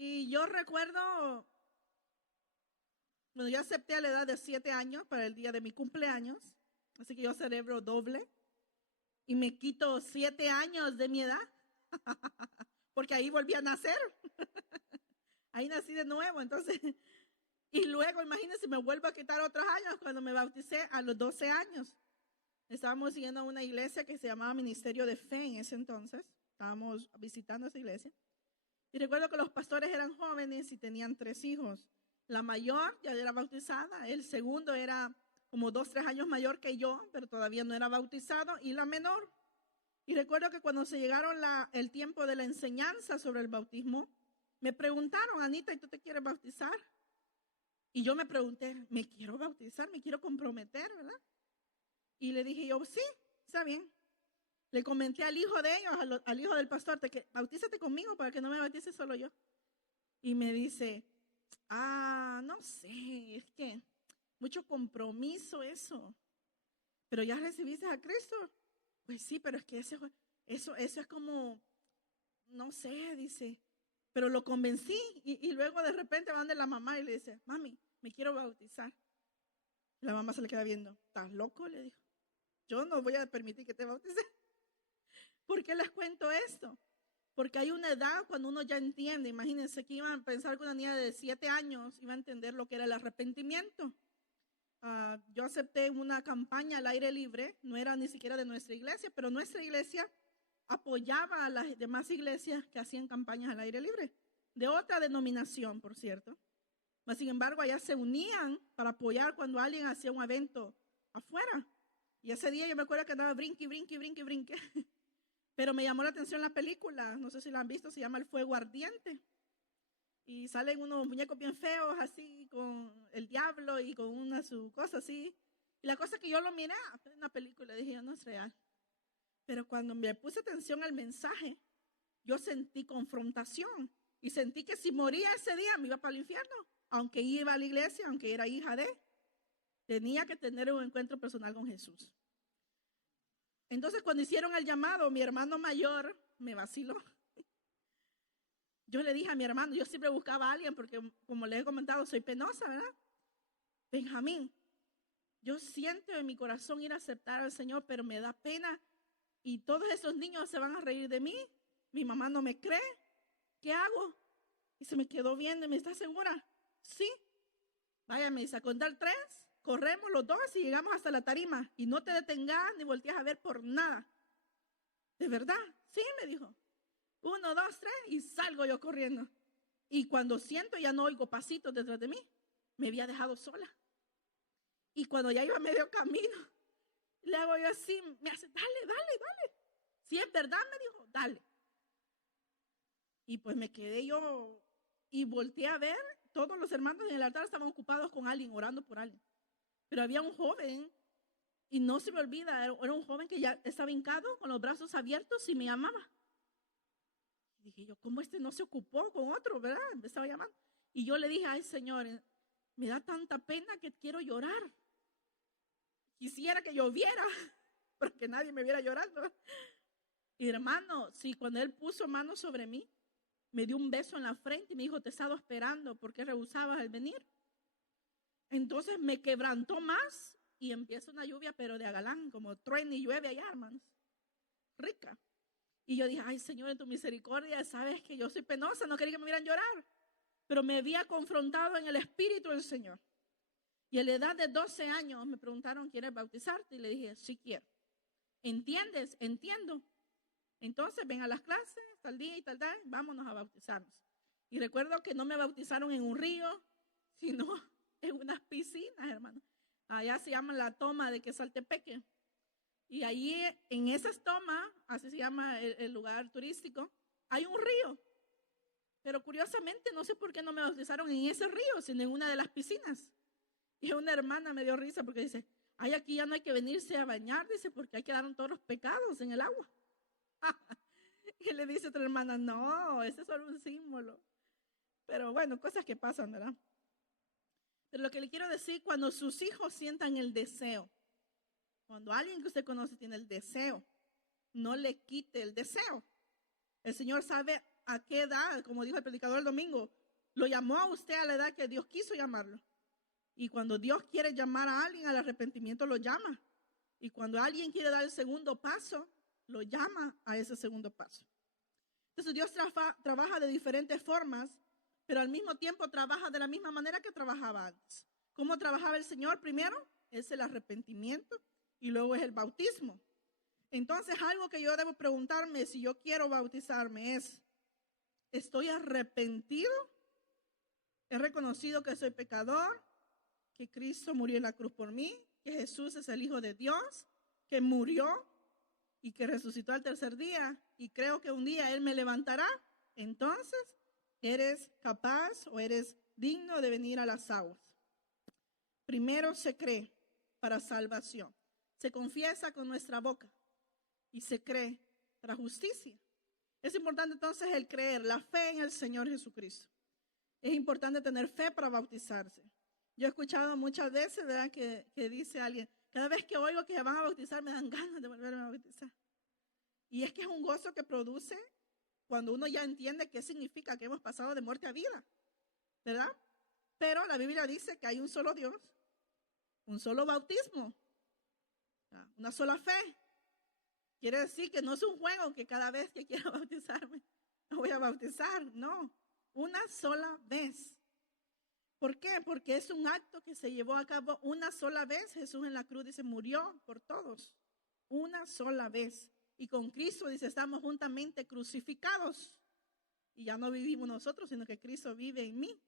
Y yo recuerdo, bueno, yo acepté a la edad de 7 años para el día de mi cumpleaños, así que yo celebro doble y me quito 7 años de mi edad, porque ahí volví a nacer, ahí nací de nuevo, entonces, y luego imagínense, me vuelvo a quitar otros años cuando me bauticé a los 12 años. Estábamos siguiendo una iglesia que se llamaba Ministerio de Fe en ese entonces, estábamos visitando esa iglesia. Y recuerdo que los pastores eran jóvenes y tenían 3 hijos. La mayor ya era bautizada, el segundo era como 2, 3 años mayor que yo, pero todavía no era bautizado, y la menor. Y recuerdo que cuando se llegaron el tiempo de la enseñanza sobre el bautismo, me preguntaron, Anita, ¿y tú te quieres bautizar? Y yo me pregunté, ¿me quiero bautizar? ¿Me quiero comprometer, verdad? Y le dije yo, sí, está bien. Le comenté al hijo de ellos, al hijo del pastor, que bautízate conmigo para que no me bautice solo yo. Y me dice, no sé, es que mucho compromiso eso. Pero ya recibiste a Cristo. Pues sí, pero es que eso es como, no sé, dice. Pero lo convencí y luego de repente van de la mamá y le dice, mami, me quiero bautizar. La mamá se le queda viendo, ¿estás loco? Le dijo, yo no voy a permitir que te bautices. ¿Por qué les cuento esto? Porque hay una edad cuando uno ya entiende. Imagínense que iban a pensar que una niña de 7 años iba a entender lo que era el arrepentimiento. Yo acepté una campaña al aire libre, no era ni siquiera de nuestra iglesia, pero nuestra iglesia apoyaba a las demás iglesias que hacían campañas al aire libre, de otra denominación, por cierto. Mas, sin embargo, allá se unían para apoyar cuando alguien hacía un evento afuera. Y ese día yo me acuerdo que andaba brinque. Pero me llamó la atención la película, no sé si la han visto, se llama El Fuego Ardiente. Y salen unos muñecos bien feos, así, con el diablo y con su cosa así. Y la cosa que yo lo miré en una película, dije, no es real. Pero cuando me puse atención al mensaje, yo sentí confrontación. Y sentí que si moría ese día me iba para el infierno. Aunque iba a la iglesia, aunque era hija de, tenía que tener un encuentro personal con Jesús. Entonces, cuando hicieron el llamado, mi hermano mayor me vaciló. Yo le dije a mi hermano, yo siempre buscaba a alguien porque, como les he comentado, soy penosa, ¿verdad? Benjamín, yo siento en mi corazón ir a aceptar al Señor, pero me da pena y todos esos niños se van a reír de mí. Mi mamá no me cree. ¿Qué hago? Y se me quedó viendo y me dice, ¿estás segura? Sí. Vaya, me dice, a contar 3, corremos los 2 y llegamos hasta la tarima. Y no te detengas ni volteas a ver por nada. ¿De verdad? Sí, me dijo. 1, 2, 3 y salgo yo corriendo. Y cuando siento ya no oigo pasitos detrás de mí. Me había dejado sola. Y cuando ya iba a medio camino, le hago yo así, me hace, dale. Si es verdad, me dijo, dale. Y pues me quedé yo y volteé a ver, todos los hermanos en el altar estaban ocupados con alguien, orando por alguien. Pero había un joven, y no se me olvida, era un joven que ya estaba hincado con los brazos abiertos y me llamaba. Y dije yo, ¿cómo no se ocupó con otro, verdad? Me estaba llamando. Y yo le dije, ay Señor, me da tanta pena que quiero llorar. Quisiera que lloviera, pero que nadie me viera llorando. Y hermano, sí, cuando él puso manos sobre mí, me dio un beso en la frente y me dijo, te he estado esperando, ¿por qué rehusabas el venir? Entonces me quebrantó más y empieza una lluvia, pero de agalán, como truena y llueve allá, hermanos. Rica. Y yo dije, ay Señor, en tu misericordia, sabes que yo soy penosa, no quería que me vieran llorar. Pero me había confrontado en el espíritu del Señor. Y a la edad de 12 años me preguntaron, ¿quieres bautizarte? Y le dije, sí quiero. ¿Entiendes? Entiendo. Entonces ven a las clases, tal día y tal, vámonos a bautizarnos. Y recuerdo que no me bautizaron en un río, sino en unas piscinas, hermano. Allá se llama la toma de Quesaltepeque. Y allí en esas tomas, así se llama el lugar turístico, hay un río. Pero curiosamente no sé por qué no me bautizaron en ese río, sino en una de las piscinas. Y una hermana me dio risa porque dice, ay, aquí ya no hay que venirse a bañar, dice, porque ahí quedaron todos los pecados en el agua. Y le dice otra hermana, no, ese es solo un símbolo. Pero bueno, cosas que pasan, ¿verdad? Pero lo que le quiero decir, cuando sus hijos sientan el deseo, cuando alguien que usted conoce tiene el deseo, no le quite el deseo. El Señor sabe a qué edad, como dijo el predicador el domingo, lo llamó a usted a la edad que Dios quiso llamarlo. Y cuando Dios quiere llamar a alguien al arrepentimiento, lo llama. Y cuando alguien quiere dar el segundo paso, lo llama a ese segundo paso. Entonces Dios trabaja de diferentes formas, pero al mismo tiempo trabaja de la misma manera que trabajaba antes. ¿Cómo trabajaba el Señor? Primero es el arrepentimiento y luego es el bautismo. Entonces algo que yo debo preguntarme si yo quiero bautizarme es, ¿estoy arrepentido? ¿He reconocido que soy pecador? ¿Que Cristo murió en la cruz por mí? ¿Que Jesús es el Hijo de Dios? ¿Que murió y que resucitó al tercer día? Y creo que un día Él me levantará. Entonces, ¿eres capaz o eres digno de venir a las aguas? Primero se cree para salvación. Se confiesa con nuestra boca y se cree para justicia. Es importante entonces el creer, la fe en el Señor Jesucristo. Es importante tener fe para bautizarse. Yo he escuchado muchas veces, ¿verdad?, que dice alguien, cada vez que oigo que se van a bautizar me dan ganas de volverme a bautizar. Y es que es un gozo que produce cuando uno ya entiende qué significa que hemos pasado de muerte a vida, ¿verdad? Pero la Biblia dice que hay un solo Dios, un solo bautismo, una sola fe. Quiere decir que no es un juego que cada vez que quiera bautizarme me voy a bautizar, no, una sola vez. ¿Por qué? Porque es un acto que se llevó a cabo una sola vez. Jesús en la cruz dice, murió por todos, una sola vez. Y con Cristo dice, estamos juntamente crucificados. Y ya no vivimos nosotros, sino que Cristo vive en mí.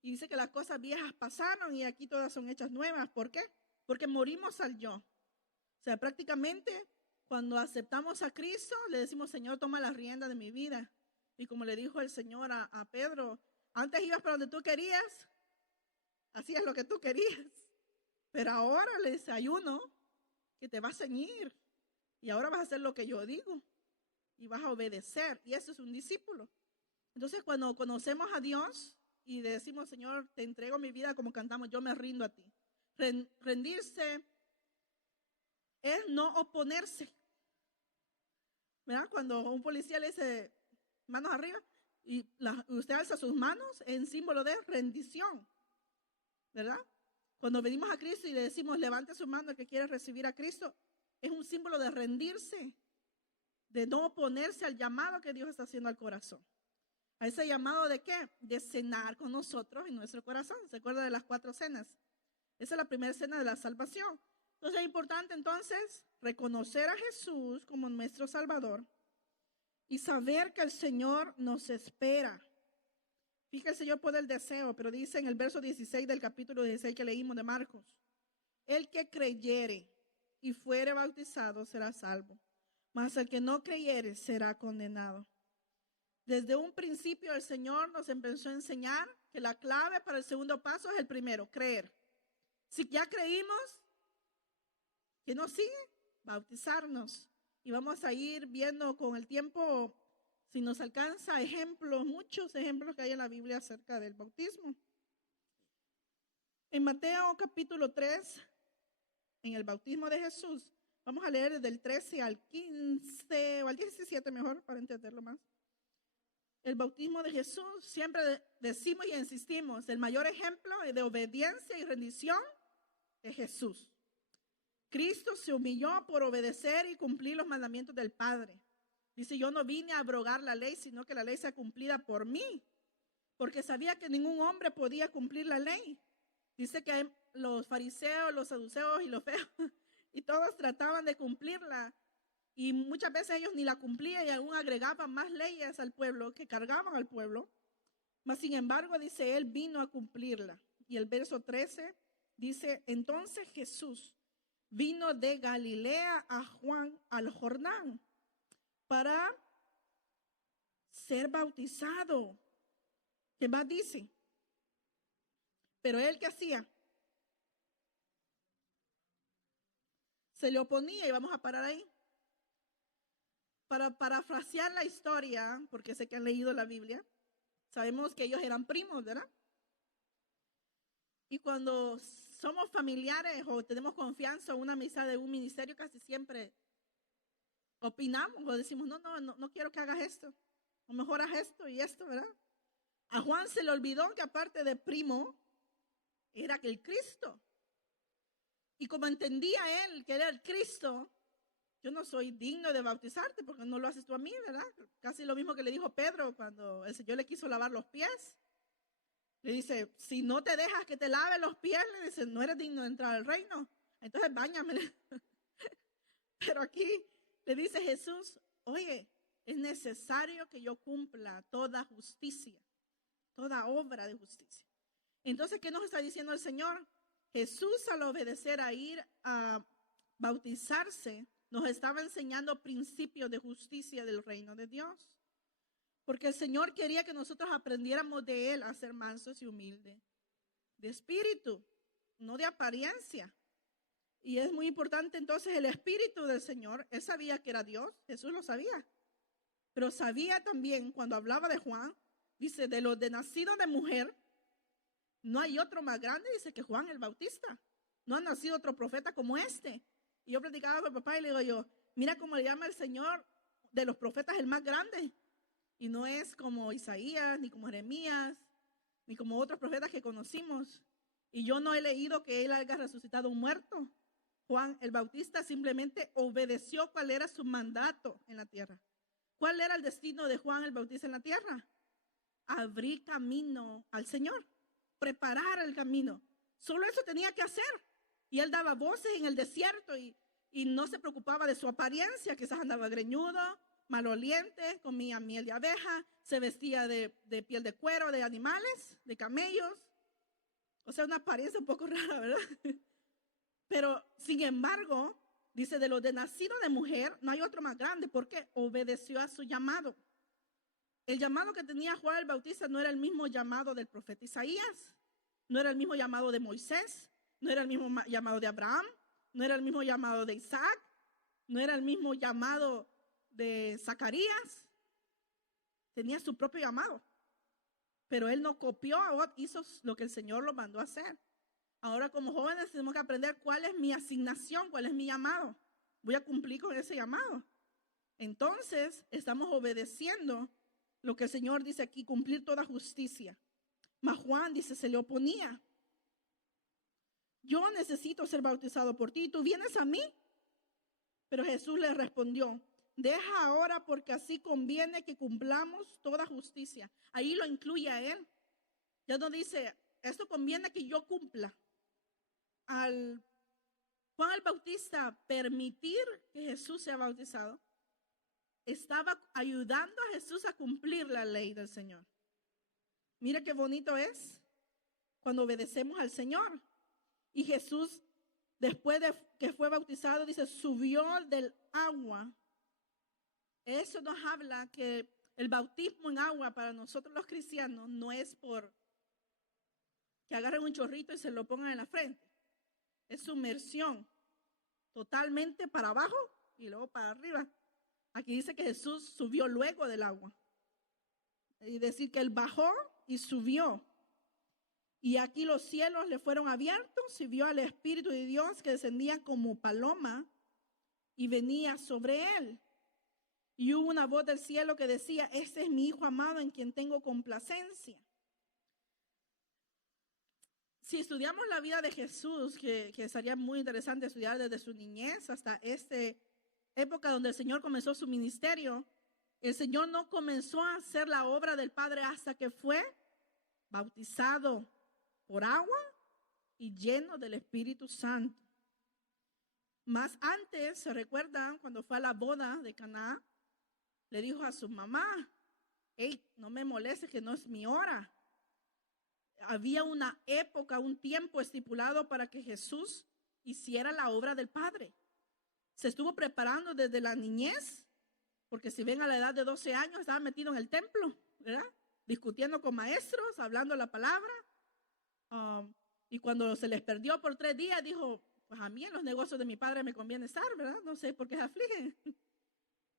Y dice que las cosas viejas pasaron y aquí todas son hechas nuevas. ¿Por qué? Porque morimos al yo. O sea, prácticamente cuando aceptamos a Cristo, le decimos, Señor, toma la rienda de mi vida. Y como le dijo el Señor a Pedro, antes ibas para donde tú querías, hacías lo que tú querías. Pero ahora le dice, hay uno que te va a ceñir. Y ahora vas a hacer lo que yo digo. Y vas a obedecer. Y eso es un discípulo. Entonces, cuando conocemos a Dios y le decimos, Señor, te entrego mi vida, como cantamos, yo me rindo a ti. Rendirse es no oponerse. ¿Verdad? Cuando un policía le dice, manos arriba, y usted alza sus manos en símbolo de rendición, ¿verdad? Cuando venimos a Cristo y le decimos, levante su mano el que quiere recibir a Cristo, es un símbolo de rendirse, de no oponerse al llamado que Dios está haciendo al corazón. ¿A ese llamado de qué? De cenar con nosotros en nuestro corazón. ¿Se acuerda de las 4 cenas? Esa es la primera cena de la salvación. Entonces es importante entonces reconocer a Jesús como nuestro Salvador y saber que el Señor nos espera. Fíjese, el Señor pone el deseo, pero dice en el verso 16 del capítulo 16 que leímos de Marcos, el que creyere y fuere bautizado será salvo, mas el que no creyere será condenado. Desde un principio el Señor nos empezó a enseñar que la clave para el segundo paso es el primero, creer. Si ya creímos, ¿qué nos sigue? Bautizarnos. Y vamos a ir viendo con el tiempo, si nos alcanza, ejemplos, muchos ejemplos que hay en la Biblia acerca del bautismo. En Mateo capítulo 3, en el bautismo de Jesús, vamos a leer desde el 13 al 15, o al 17 mejor, para entenderlo más. El bautismo de Jesús, siempre decimos y insistimos, el mayor ejemplo de obediencia y rendición es Jesús. Cristo se humilló por obedecer y cumplir los mandamientos del Padre. Dice, yo no vine a abrogar la ley, sino que la ley sea cumplida por mí, porque sabía que ningún hombre podía cumplir la ley. Dice que los fariseos, los saduceos y los feos, y todos trataban de cumplirla, y muchas veces ellos ni la cumplían y aún agregaban más leyes al pueblo, que cargaban al pueblo. Mas sin embargo, dice, él vino a cumplirla. Y el verso 13 dice, entonces Jesús vino de Galilea a Juan al Jordán para ser bautizado. ¿Qué más dice? Pero él, ¿qué hacía? Se le oponía, y vamos a parar ahí. Para parafrasear la historia, porque sé que han leído la Biblia, sabemos que ellos eran primos, ¿verdad? Y cuando somos familiares o tenemos confianza o una amistad de un ministerio, casi siempre opinamos o decimos, no quiero que hagas esto. o mejor haz esto y esto, ¿verdad? A Juan se le olvidó que aparte de primo, era el Cristo. Y como entendía él que era el Cristo, yo no soy digno de bautizarte porque no lo haces tú a mí, ¿verdad? Casi lo mismo que le dijo Pedro cuando el Señor le quiso lavar los pies. Le dice, si no te dejas que te lave los pies, le dice, no eres digno de entrar al reino. Entonces báñame. Pero aquí le dice Jesús, oye, es necesario que yo cumpla toda justicia, toda obra de justicia. Entonces, ¿qué nos está diciendo el Señor? Jesús, al obedecer a ir a bautizarse, nos estaba enseñando principios de justicia del reino de Dios. Porque el Señor quería que nosotros aprendiéramos de Él a ser mansos y humildes, de espíritu, no de apariencia. Y es muy importante entonces el espíritu del Señor. Él sabía que era Dios, Jesús lo sabía. Pero sabía también, cuando hablaba de Juan, dice, de los de nacido de mujer, no hay otro más grande, dice, que Juan el Bautista. No ha nacido otro profeta como este. Y yo platicaba con mi papá y le digo yo, mira cómo le llama el Señor de los profetas el más grande. Y no es como Isaías, ni como Jeremías, ni como otros profetas que conocimos. Y yo no he leído que él haya resucitado un muerto. Juan el Bautista simplemente obedeció cuál era su mandato en la tierra. ¿Cuál era el destino de Juan el Bautista en la tierra? Abrir camino al Señor, preparar el camino. Solo eso tenía que hacer. Y él daba voces en el desierto y no se preocupaba de su apariencia. Quizás andaba greñudo, maloliente, comía miel de abeja, se vestía de piel de cuero de animales, de camellos. O sea, una apariencia un poco rara, ¿verdad? Pero, sin embargo, dice, de los de nacido de mujer, no hay otro más grande porque obedeció a su llamado. El llamado que tenía Juan el Bautista no era el mismo llamado del profeta Isaías, no era el mismo llamado de Moisés, no era el mismo llamado de Abraham, no era el mismo llamado de Isaac, no era el mismo llamado de Zacarías. Tenía su propio llamado, pero él no copió, hizo lo que el Señor lo mandó a hacer. Ahora, como jóvenes, tenemos que aprender cuál es mi asignación, cuál es mi llamado. Voy a cumplir con ese llamado. Entonces, estamos obedeciendo lo que el Señor dice aquí, cumplir toda justicia. Mas Juan dice, se le oponía. Yo necesito ser bautizado por ti, ¿tú vienes a mí? Pero Jesús le respondió, deja ahora porque así conviene que cumplamos toda justicia. Ahí lo incluye a él. Ya no dice, esto conviene que yo cumpla. Al Juan el Bautista permitir que Jesús sea bautizado, estaba ayudando a Jesús a cumplir la ley del Señor. Mira qué bonito es cuando obedecemos al Señor. Y Jesús, después de que fue bautizado, dice, subió del agua. Eso nos habla que el bautismo en agua para nosotros los cristianos no es por que agarren un chorrito y se lo pongan en la frente. Es sumersión totalmente para abajo y luego para arriba. Aquí dice que Jesús subió luego del agua. Y decir que él bajó y subió. Y aquí los cielos le fueron abiertos y vio al Espíritu de Dios que descendía como paloma y venía sobre él. Y hubo una voz del cielo que decía, este es mi Hijo amado en quien tengo complacencia. Si estudiamos la vida de Jesús, que sería muy interesante estudiar desde su niñez hasta esta época donde el Señor comenzó su ministerio, el Señor no comenzó a hacer la obra del Padre hasta que fue bautizado por agua y lleno del Espíritu Santo. Más antes, ¿se recuerdan cuando fue a la boda de Caná? Le dijo a su mamá, hey, no me molestes que no es mi hora. Había una época, un tiempo estipulado para que Jesús hiciera la obra del Padre. Se estuvo preparando desde la niñez, porque si ven a la edad de 12 años estaba metido en el templo, ¿verdad? Discutiendo con maestros, hablando la palabra. Y cuando se les perdió por 3 días, dijo, pues a mí en los negocios de mi padre me conviene estar, ¿verdad? No sé por qué se afligen.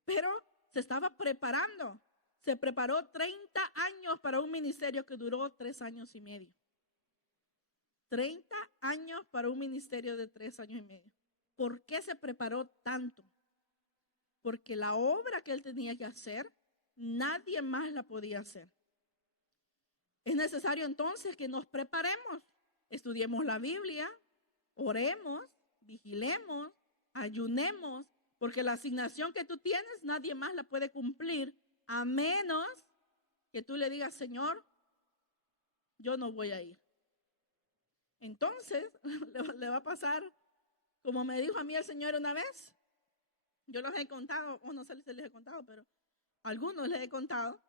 Pero se estaba preparando. Se preparó 30 años para un ministerio que duró 3 años y medio. 30 años para un ministerio de 3 años y medio. ¿Por qué se preparó tanto? Porque la obra que él tenía que hacer Nadie más la podía hacer. Es necesario entonces que nos preparemos, estudiemos la Biblia, oremos, vigilemos, ayunemos, porque la asignación que tú tienes nadie más la puede cumplir a menos que tú le digas, Señor, yo no voy a ir. Entonces le va a pasar como me dijo a mí el Señor una vez. Yo los he contado, o no sé si les he contado, pero algunos les he contado.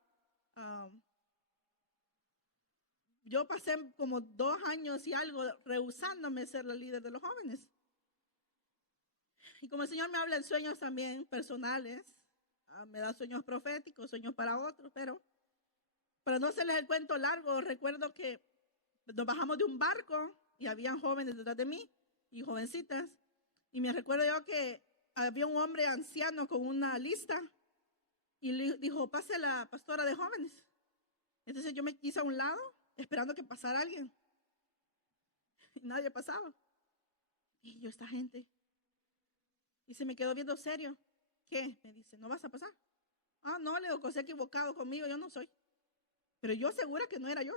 Yo pasé como 2 años y algo rehusándome ser la líder de los jóvenes. Y como el Señor me habla en sueños también personales, me da sueños proféticos, sueños para otros, pero para no hacerles el cuento largo, recuerdo que nos bajamos de un barco y habían jóvenes detrás de mí y jovencitas. Y me recuerdo yo que había un hombre anciano con una lista y le dijo, pase la pastora de jóvenes. Entonces yo me quise a un lado esperando que pasara alguien. Y nadie pasaba. Y yo, esta gente. Y se me quedó viendo serio. ¿Qué? Me dice, ¿no vas a pasar? Ah, no, le digo, se ha equivocado conmigo, yo no soy. Pero yo segura que no era yo.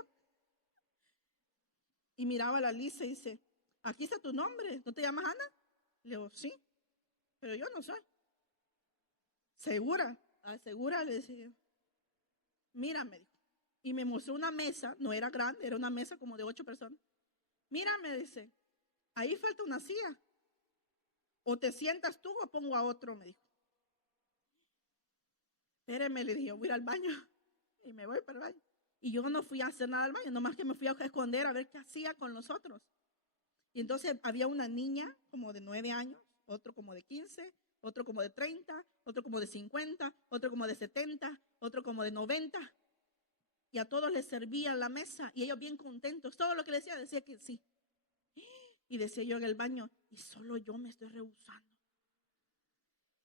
Y miraba la lista y dice, aquí está tu nombre, ¿no te llamas Ana? Le digo, sí, pero yo no soy. ¿Segura? ¿Segura? Le decía yo. Mírame, dijo. Y me mostró una mesa, no era grande, era una mesa como de 8 personas. Mírame, dice, ahí falta una silla. O te sientas tú o pongo a otro, me dijo. Espéreme, le dije, voy a ir al baño. Y me voy para el baño. Y yo no fui a hacer nada al baño, nomás que me fui a esconder a ver qué hacía con los otros. Y entonces había una niña como de 9 años, otro como de 15, otro como de 30, otro como de 50, otro como de 70, otro como de 90. Y a todos les servían la mesa y ellos bien contentos. Todo lo que les decía que sí. Y decía yo en el baño, y solo yo me estoy rehusando.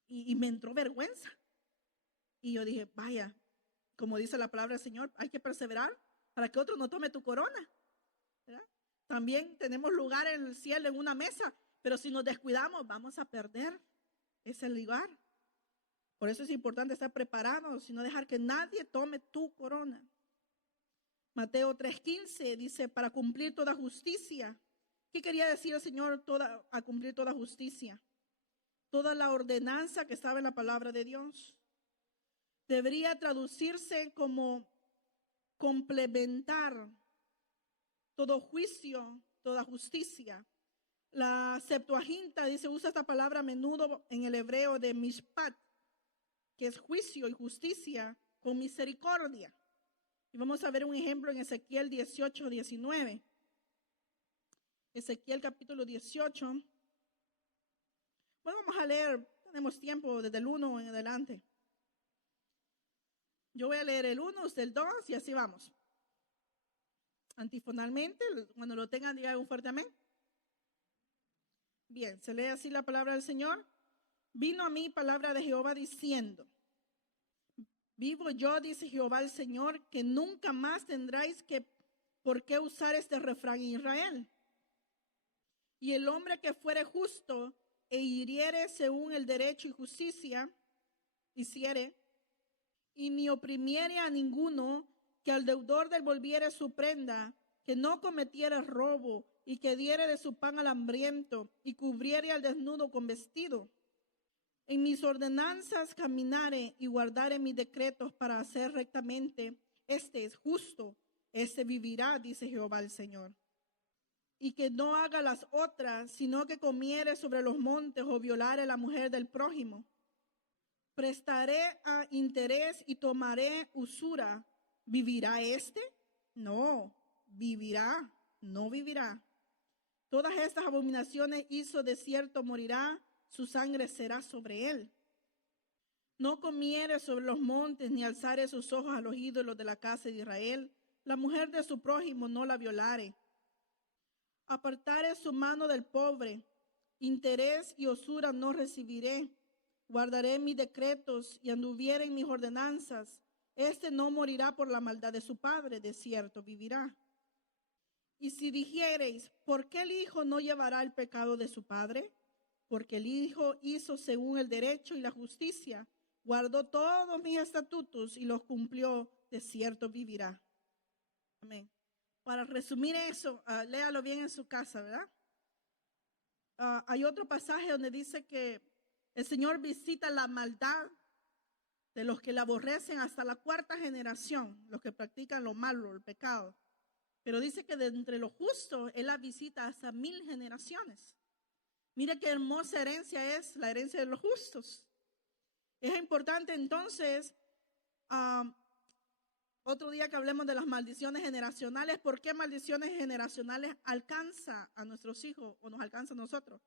Y me entró vergüenza. Y yo dije, vaya, como dice la palabra del Señor, hay que perseverar para que otro no tome tu corona, ¿verdad? También tenemos lugar en el cielo en una mesa, pero si nos descuidamos vamos a perder ese lugar. Por eso es importante estar preparados y no dejar que nadie tome tu corona. Mateo 3:15 dice, para cumplir toda justicia. ¿Qué quería decir el Señor a cumplir toda justicia? Toda la ordenanza que estaba en la palabra de Dios. Debería traducirse como complementar todo juicio, toda justicia. La Septuaginta dice, usa esta palabra a menudo en el hebreo de mishpat, que es juicio y justicia con misericordia. Y vamos a ver un ejemplo en Ezequiel 18:19. Ezequiel capítulo 18. Bueno, vamos a leer, tenemos tiempo desde el 1 en adelante. Yo voy a leer el 1, usted el 2 y así vamos. Antifonalmente, cuando lo tengan, digan un fuerte amén. Bien, se lee así la palabra del Señor. Vino a mí palabra de Jehová diciendo, vivo yo, dice Jehová el Señor, que nunca más tendráis por qué usar este refrán en Israel. Y el hombre que fuere justo e hiriere según el derecho y justicia, hiciere, y ni oprimiere a ninguno, que al deudor devolviere su prenda, que no cometiere robo, y que diere de su pan al hambriento, y cubriere al desnudo con vestido. En mis ordenanzas caminare y guardare mis decretos para hacer rectamente, este es justo, este vivirá, dice Jehová el Señor. Y que no haga las otras, sino que comiere sobre los montes o violare a la mujer del prójimo. Prestaré a interés y tomaré usura. ¿Vivirá este? No, vivirá, no vivirá. Todas estas abominaciones hizo, de cierto morirá, su sangre será sobre él. No comiere sobre los montes, ni alzare sus ojos a los ídolos de la casa de Israel. La mujer de su prójimo no la violare. Apartare su mano del pobre, interés y usura no recibiré. Guardaré mis decretos y anduviere en mis ordenanzas. Este no morirá por la maldad de su padre, de cierto vivirá. Y si dijereis, ¿por qué el hijo no llevará el pecado de su padre? Porque el hijo hizo según el derecho y la justicia. guardó todos mis estatutos y los cumplió, de cierto vivirá. Amén. Para resumir eso, léalo bien en su casa, ¿verdad? Hay otro pasaje donde dice que el Señor visita la maldad de los que la aborrecen hasta la 4ª generación, los que practican lo malo, el pecado. Pero dice que de entre los justos, Él la visita hasta 1000 generaciones. Mira qué hermosa herencia es la herencia de los justos. Es importante entonces, otro día que hablemos de las maldiciones generacionales. ¿Por qué maldiciones generacionales alcanza a nuestros hijos o nos alcanza a nosotros?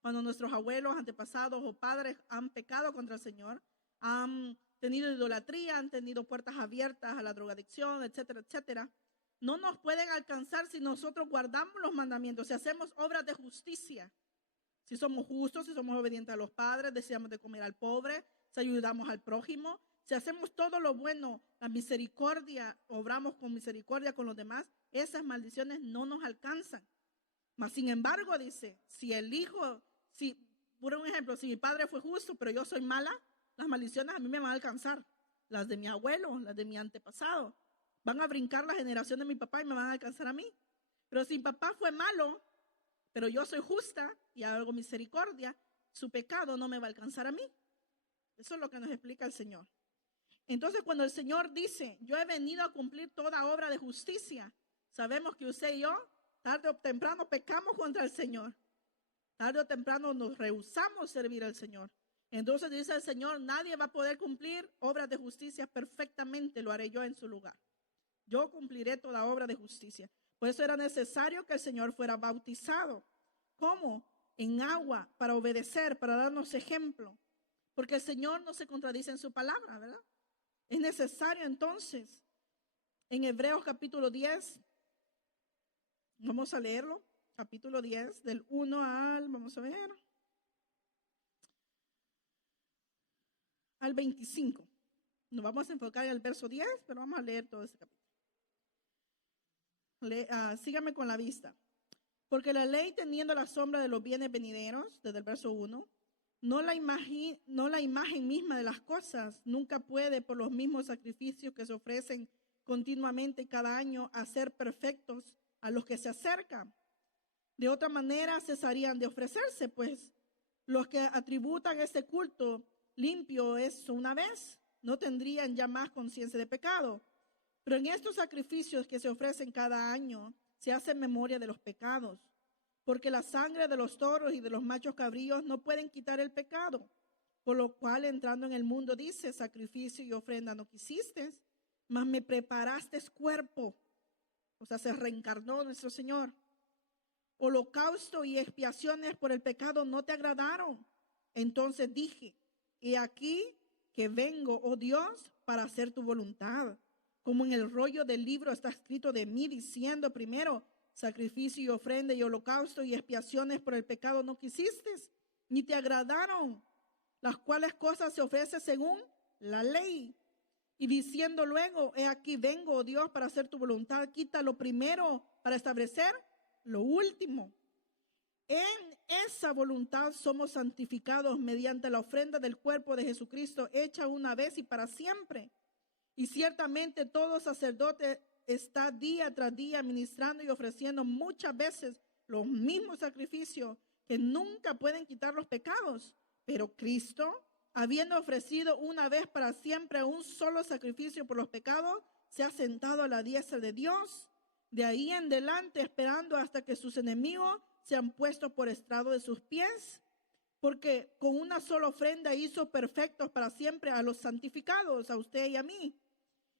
Cuando nuestros abuelos, antepasados o padres han pecado contra el Señor, han tenido idolatría, han tenido puertas abiertas a la drogadicción, etcétera, etcétera. No nos pueden alcanzar si nosotros guardamos los mandamientos, si hacemos obras de justicia, si somos justos, si somos obedientes a los padres, deseamos de comer al pobre, si ayudamos al prójimo, si hacemos todo lo bueno, la misericordia, obramos con misericordia con los demás, esas maldiciones no nos alcanzan. Mas sin embargo, dice, si el hijo, por un ejemplo, si mi padre fue justo, pero yo soy mala, las maldiciones a mí me van a alcanzar. Las de mi abuelo, las de mi antepasado. Van a brincar la generación de mi papá y me van a alcanzar a mí. Pero si mi papá fue malo, pero yo soy justa y hago misericordia, su pecado no me va a alcanzar a mí. Eso es lo que nos explica el Señor. Entonces, cuando el Señor dice, yo he venido a cumplir toda obra de justicia, sabemos que usted y yo, tarde o temprano, pecamos contra el Señor. Tarde o temprano nos rehusamos servir al Señor. Entonces dice el Señor, nadie va a poder cumplir obras de justicia perfectamente, lo haré yo en su lugar. Yo cumpliré toda obra de justicia. Por eso era necesario que el Señor fuera bautizado. ¿Cómo? En agua, para obedecer, para darnos ejemplo. Porque el Señor no se contradice en su palabra, ¿verdad? Es necesario entonces, en Hebreos capítulo 10, vamos a leerlo, capítulo 10, del 1 al, vamos a ver, al 25. Nos vamos a enfocar en el verso 10, pero vamos a leer todo ese capítulo. Sígame con la vista. Porque la ley, teniendo la sombra de los bienes venideros, desde el verso 1, no la imagen misma de las cosas, nunca puede, por los mismos sacrificios que se ofrecen continuamente cada año, hacer perfectos a los que se acercan. De otra manera cesarían de ofrecerse, pues los que atributan este culto limpio es una vez, no tendrían ya más conciencia de pecado. Pero en estos sacrificios que se ofrecen cada año, se hace memoria de los pecados, porque la sangre de los toros y de los machos cabríos no pueden quitar el pecado. Por lo cual, entrando en el mundo, dice, sacrificio y ofrenda no quisiste, mas me preparaste cuerpo. O sea, se reencarnó nuestro Señor. Holocausto y expiaciones por el pecado no te agradaron. Entonces dije, he aquí que vengo, oh Dios, para hacer tu voluntad. Como en el rollo del libro está escrito de mí, diciendo primero, sacrificio y ofrenda y holocausto y expiaciones por el pecado no quisiste, ni te agradaron, las cuales cosas se ofrecen según la ley. Y diciendo luego, he aquí vengo, oh Dios, para hacer tu voluntad, quita lo primero para establecer lo último. En esa voluntad somos santificados mediante la ofrenda del cuerpo de Jesucristo, hecha una vez y para siempre. Y ciertamente todo sacerdote está día tras día ministrando y ofreciendo muchas veces los mismos sacrificios que nunca pueden quitar los pecados. Pero Cristo, habiendo ofrecido una vez para siempre un solo sacrificio por los pecados, se ha sentado a la diestra de Dios. De ahí en adelante, esperando hasta que sus enemigos sean puestos por estrado de sus pies. Porque con una sola ofrenda hizo perfectos para siempre a los santificados, a usted y a mí.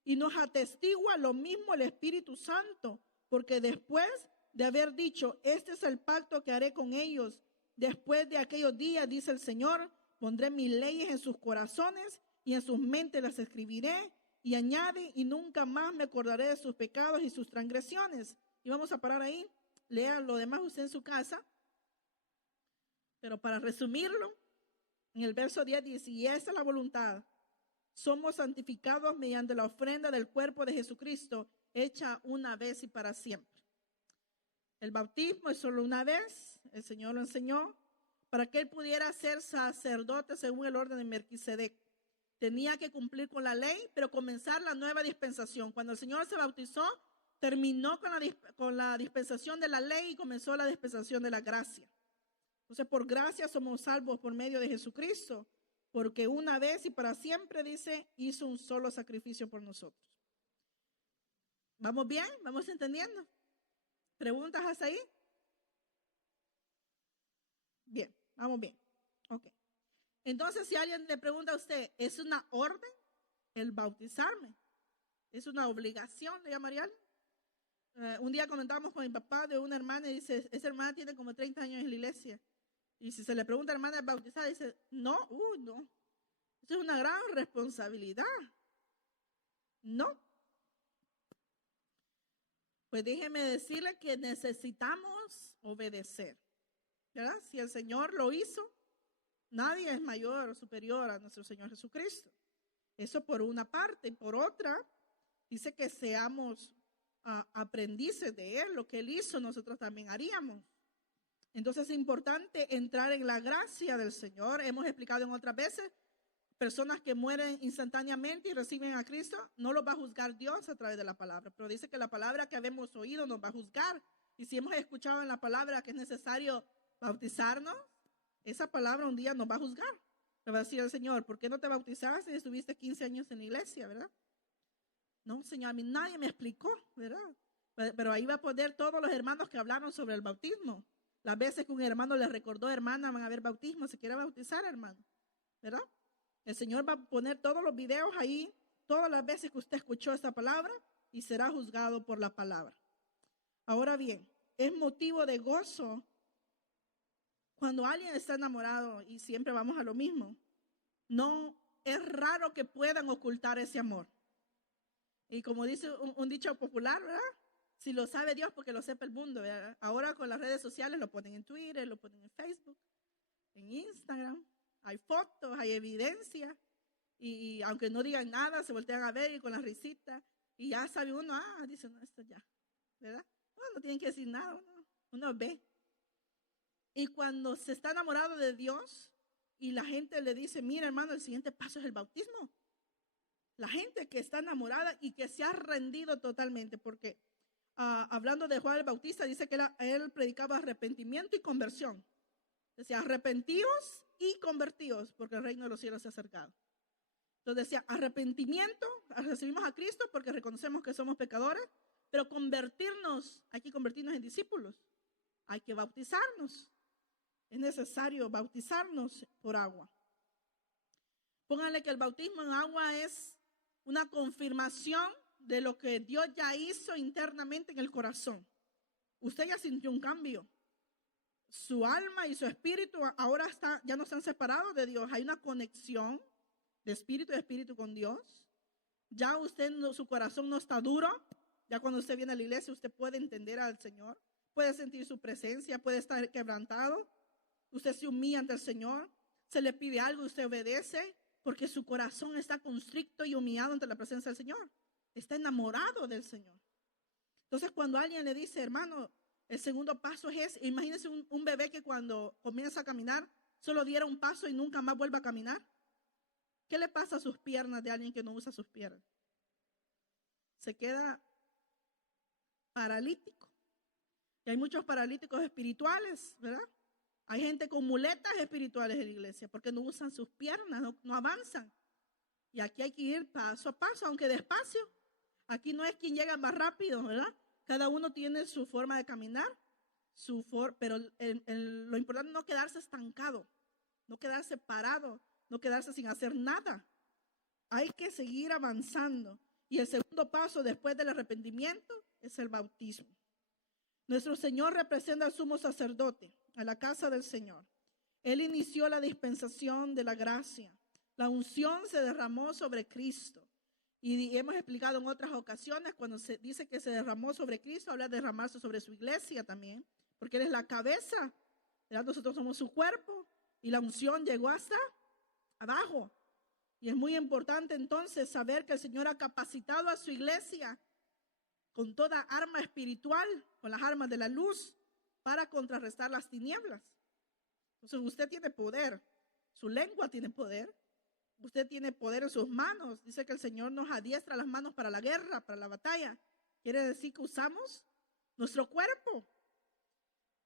Y nos atestigua lo mismo el Espíritu Santo, porque después de haber dicho, este es el pacto que haré con ellos, después de aquellos días, dice el Señor, pondré mis leyes en sus corazones y en sus mentes las escribiré. Y añade, y nunca más me acordaré de sus pecados y sus transgresiones. Y vamos a parar ahí. Lea lo demás usted en su casa. Pero para resumirlo, en el verso 10 dice, y esa es la voluntad. Somos santificados mediante la ofrenda del cuerpo de Jesucristo, hecha una vez y para siempre. El bautismo es solo una vez, el Señor lo enseñó, para que Él pudiera ser sacerdote según el orden de Melquisedec. tenía que cumplir con la ley, pero comenzar la nueva dispensación. Cuando el Señor se bautizó, terminó con la dispensación de la ley y comenzó la dispensación de la gracia. Entonces, por gracia somos salvos por medio de Jesucristo, porque una vez y para siempre, dice, hizo un solo sacrificio por nosotros. ¿Vamos bien? ¿Vamos entendiendo? ¿Preguntas hasta ahí? Bien, vamos bien. Ok. Entonces, si alguien le pregunta a usted, ¿es una orden el bautizarme? ¿Es una obligación, le llamarían? Un día comentábamos con mi papá de una hermana y dice, esa hermana tiene como 30 años en la iglesia. Y si se le pregunta a la hermana bautizada, dice, no, no. Eso es una gran responsabilidad. No. Pues déjeme decirle que necesitamos obedecer, ¿verdad? Si el Señor lo hizo, nadie es mayor o superior a nuestro Señor Jesucristo. Eso por una parte. Y por otra, dice que seamos aprendices de Él. Lo que Él hizo, nosotros también haríamos. Entonces es importante entrar en la gracia del Señor. Hemos explicado en otras veces, personas que mueren instantáneamente y reciben a Cristo, no los va a juzgar Dios a través de la palabra. Pero dice que la palabra que habemos oído nos va a juzgar. Y si hemos escuchado en la palabra que es necesario bautizarnos, esa palabra un día nos va a juzgar. Le va a decir al Señor, ¿por qué no te bautizaste y estuviste 15 años en la iglesia, verdad? No, Señor, a mí nadie me explicó, ¿verdad? Pero ahí va a poner todos los hermanos que hablaron sobre el bautismo. Las veces que un hermano le recordó, hermana, van a haber bautismo, se quiere bautizar, hermano, ¿verdad? El Señor va a poner todos los videos ahí, todas las veces que usted escuchó esta palabra y será juzgado por la palabra. Ahora bien, es motivo de gozo cuando alguien está enamorado, y siempre vamos a lo mismo. No es raro que puedan ocultar ese amor. Y como dice un dicho popular, ¿verdad? Si lo sabe Dios, porque lo sepa el mundo, ¿verdad? Ahora con las redes sociales lo ponen en Twitter, lo ponen en Facebook, en Instagram. Hay fotos, hay evidencia. Y aunque no digan nada, se voltean a ver y con la risita. Y ya sabe uno, dice, no, esto ya, ¿verdad? No tienen que decir nada, uno ve. Y cuando se está enamorado de Dios y la gente le dice, mira hermano, el siguiente paso es el bautismo. La gente que está enamorada y que se ha rendido totalmente, porque hablando de Juan el Bautista, dice que él predicaba arrepentimiento y conversión. Decía, arrepentíos y convertíos, porque el reino de los cielos se ha acercado. Entonces decía, arrepentimiento, recibimos a Cristo porque reconocemos que somos pecadores, pero convertirnos, hay que convertirnos en discípulos, hay que bautizarnos. Es necesario bautizarnos por agua. Pónganle que el bautismo en agua es una confirmación de lo que Dios ya hizo internamente en el corazón. Usted ya sintió un cambio. Su alma y su espíritu ahora ya no están separados de Dios. Hay una conexión de espíritu y espíritu con Dios. Ya usted, su corazón no está duro. Ya cuando usted viene a la iglesia, usted puede entender al Señor. Puede sentir su presencia, puede estar quebrantado. Usted se humilla ante el Señor. Se le pide algo y usted obedece. Porque su corazón está constricto y humillado ante la presencia del Señor. Está enamorado del Señor. Entonces, cuando alguien le dice, hermano, el segundo paso es, imagínense un bebé que cuando comienza a caminar, solo diera un paso y nunca más vuelva a caminar. ¿Qué le pasa a sus piernas de alguien que no usa sus piernas? Se queda paralítico. Y hay muchos paralíticos espirituales, ¿verdad? Hay gente con muletas espirituales en la iglesia porque no usan sus piernas, no avanzan. Y aquí hay que ir paso a paso, aunque despacio. Aquí no es quien llega más rápido, ¿verdad? Cada uno tiene su forma de caminar, pero lo importante es no quedarse estancado, no quedarse parado, no quedarse sin hacer nada. Hay que seguir avanzando. Y el segundo paso después del arrepentimiento es el bautismo. Nuestro Señor representa al sumo sacerdote, a la casa del Señor. Él inició la dispensación de la gracia. La unción se derramó sobre Cristo. Y hemos explicado en otras ocasiones, cuando se dice que se derramó sobre Cristo, habla de derramarse sobre su iglesia también, porque Él es la cabeza, ¿verdad? Nosotros somos su cuerpo y la unción llegó hasta abajo. Y es muy importante entonces saber que el Señor ha capacitado a su iglesia con toda arma espiritual, con las armas de la luz, para contrarrestar las tinieblas. Entonces usted tiene poder, su lengua tiene poder, usted tiene poder en sus manos. Dice que el Señor nos adiestra las manos para la guerra, para la batalla. Quiere decir que usamos nuestro cuerpo.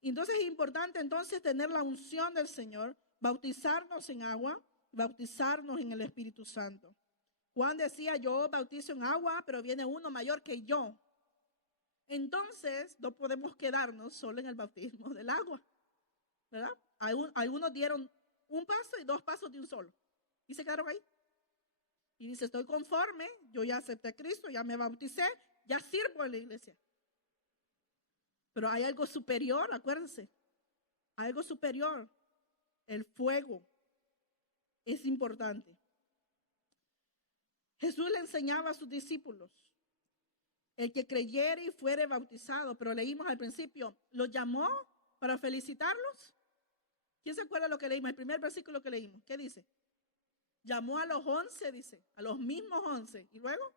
Y entonces es importante entonces tener la unción del Señor, bautizarnos en agua, bautizarnos en el Espíritu Santo. Juan decía, yo bautizo en agua, pero viene uno mayor que yo. Entonces no podemos quedarnos solo en el bautismo del agua, ¿verdad? Algunos dieron un paso y 2 pasos de un solo y se quedaron ahí. Y dice, estoy conforme, yo ya acepté a Cristo, ya me bauticé, ya sirvo en la iglesia. Pero hay algo superior, acuérdense, algo superior, el fuego es importante. Jesús le enseñaba a sus discípulos, el que creyere y fuere bautizado, pero leímos al principio, los llamó para felicitarlos. ¿Quién se acuerda de lo que leímos? El primer versículo que leímos, ¿qué dice? Llamó a los 11, dice, a los mismos 11. Y luego,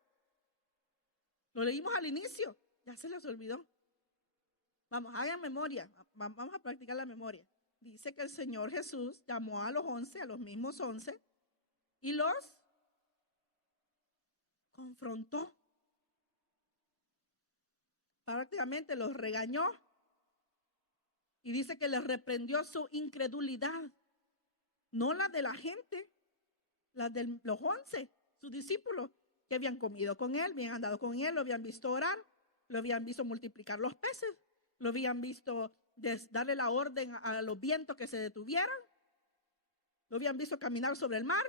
lo leímos al inicio, ya se les olvidó. Vamos, hagan memoria, vamos a practicar la memoria. Dice que el Señor Jesús llamó a los 11, a los mismos 11, y los confrontó. Prácticamente los regañó. Y dice que les reprendió su incredulidad. No la de la gente, la de los 11, sus discípulos, que habían comido con él, habían andado con él, lo habían visto orar, lo habían visto multiplicar los peces, lo habían visto darle la orden a los vientos que se detuvieran, lo habían visto caminar sobre el mar.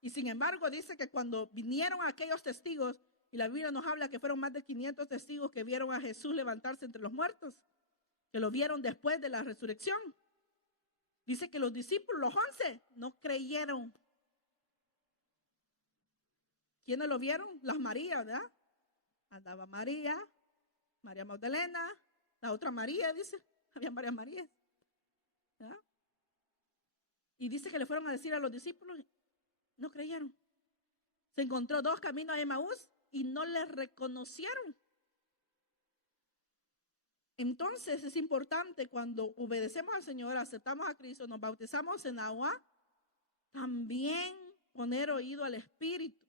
Y sin embargo dice que cuando vinieron aquellos testigos, y la Biblia nos habla que fueron más de 500 testigos que vieron a Jesús levantarse entre los muertos, que lo vieron después de la resurrección. Dice que los discípulos, los 11, no creyeron. ¿Quiénes lo vieron? Las Marías, ¿verdad? Andaba María, María Magdalena, la otra María, dice, había varias Marías, ¿verdad? Y dice que le fueron a decir a los discípulos, no creyeron. Se encontró 2 caminos a Emaús y no les reconocieron. Entonces es importante cuando obedecemos al Señor, aceptamos a Cristo, nos bautizamos en agua, también poner oído al Espíritu,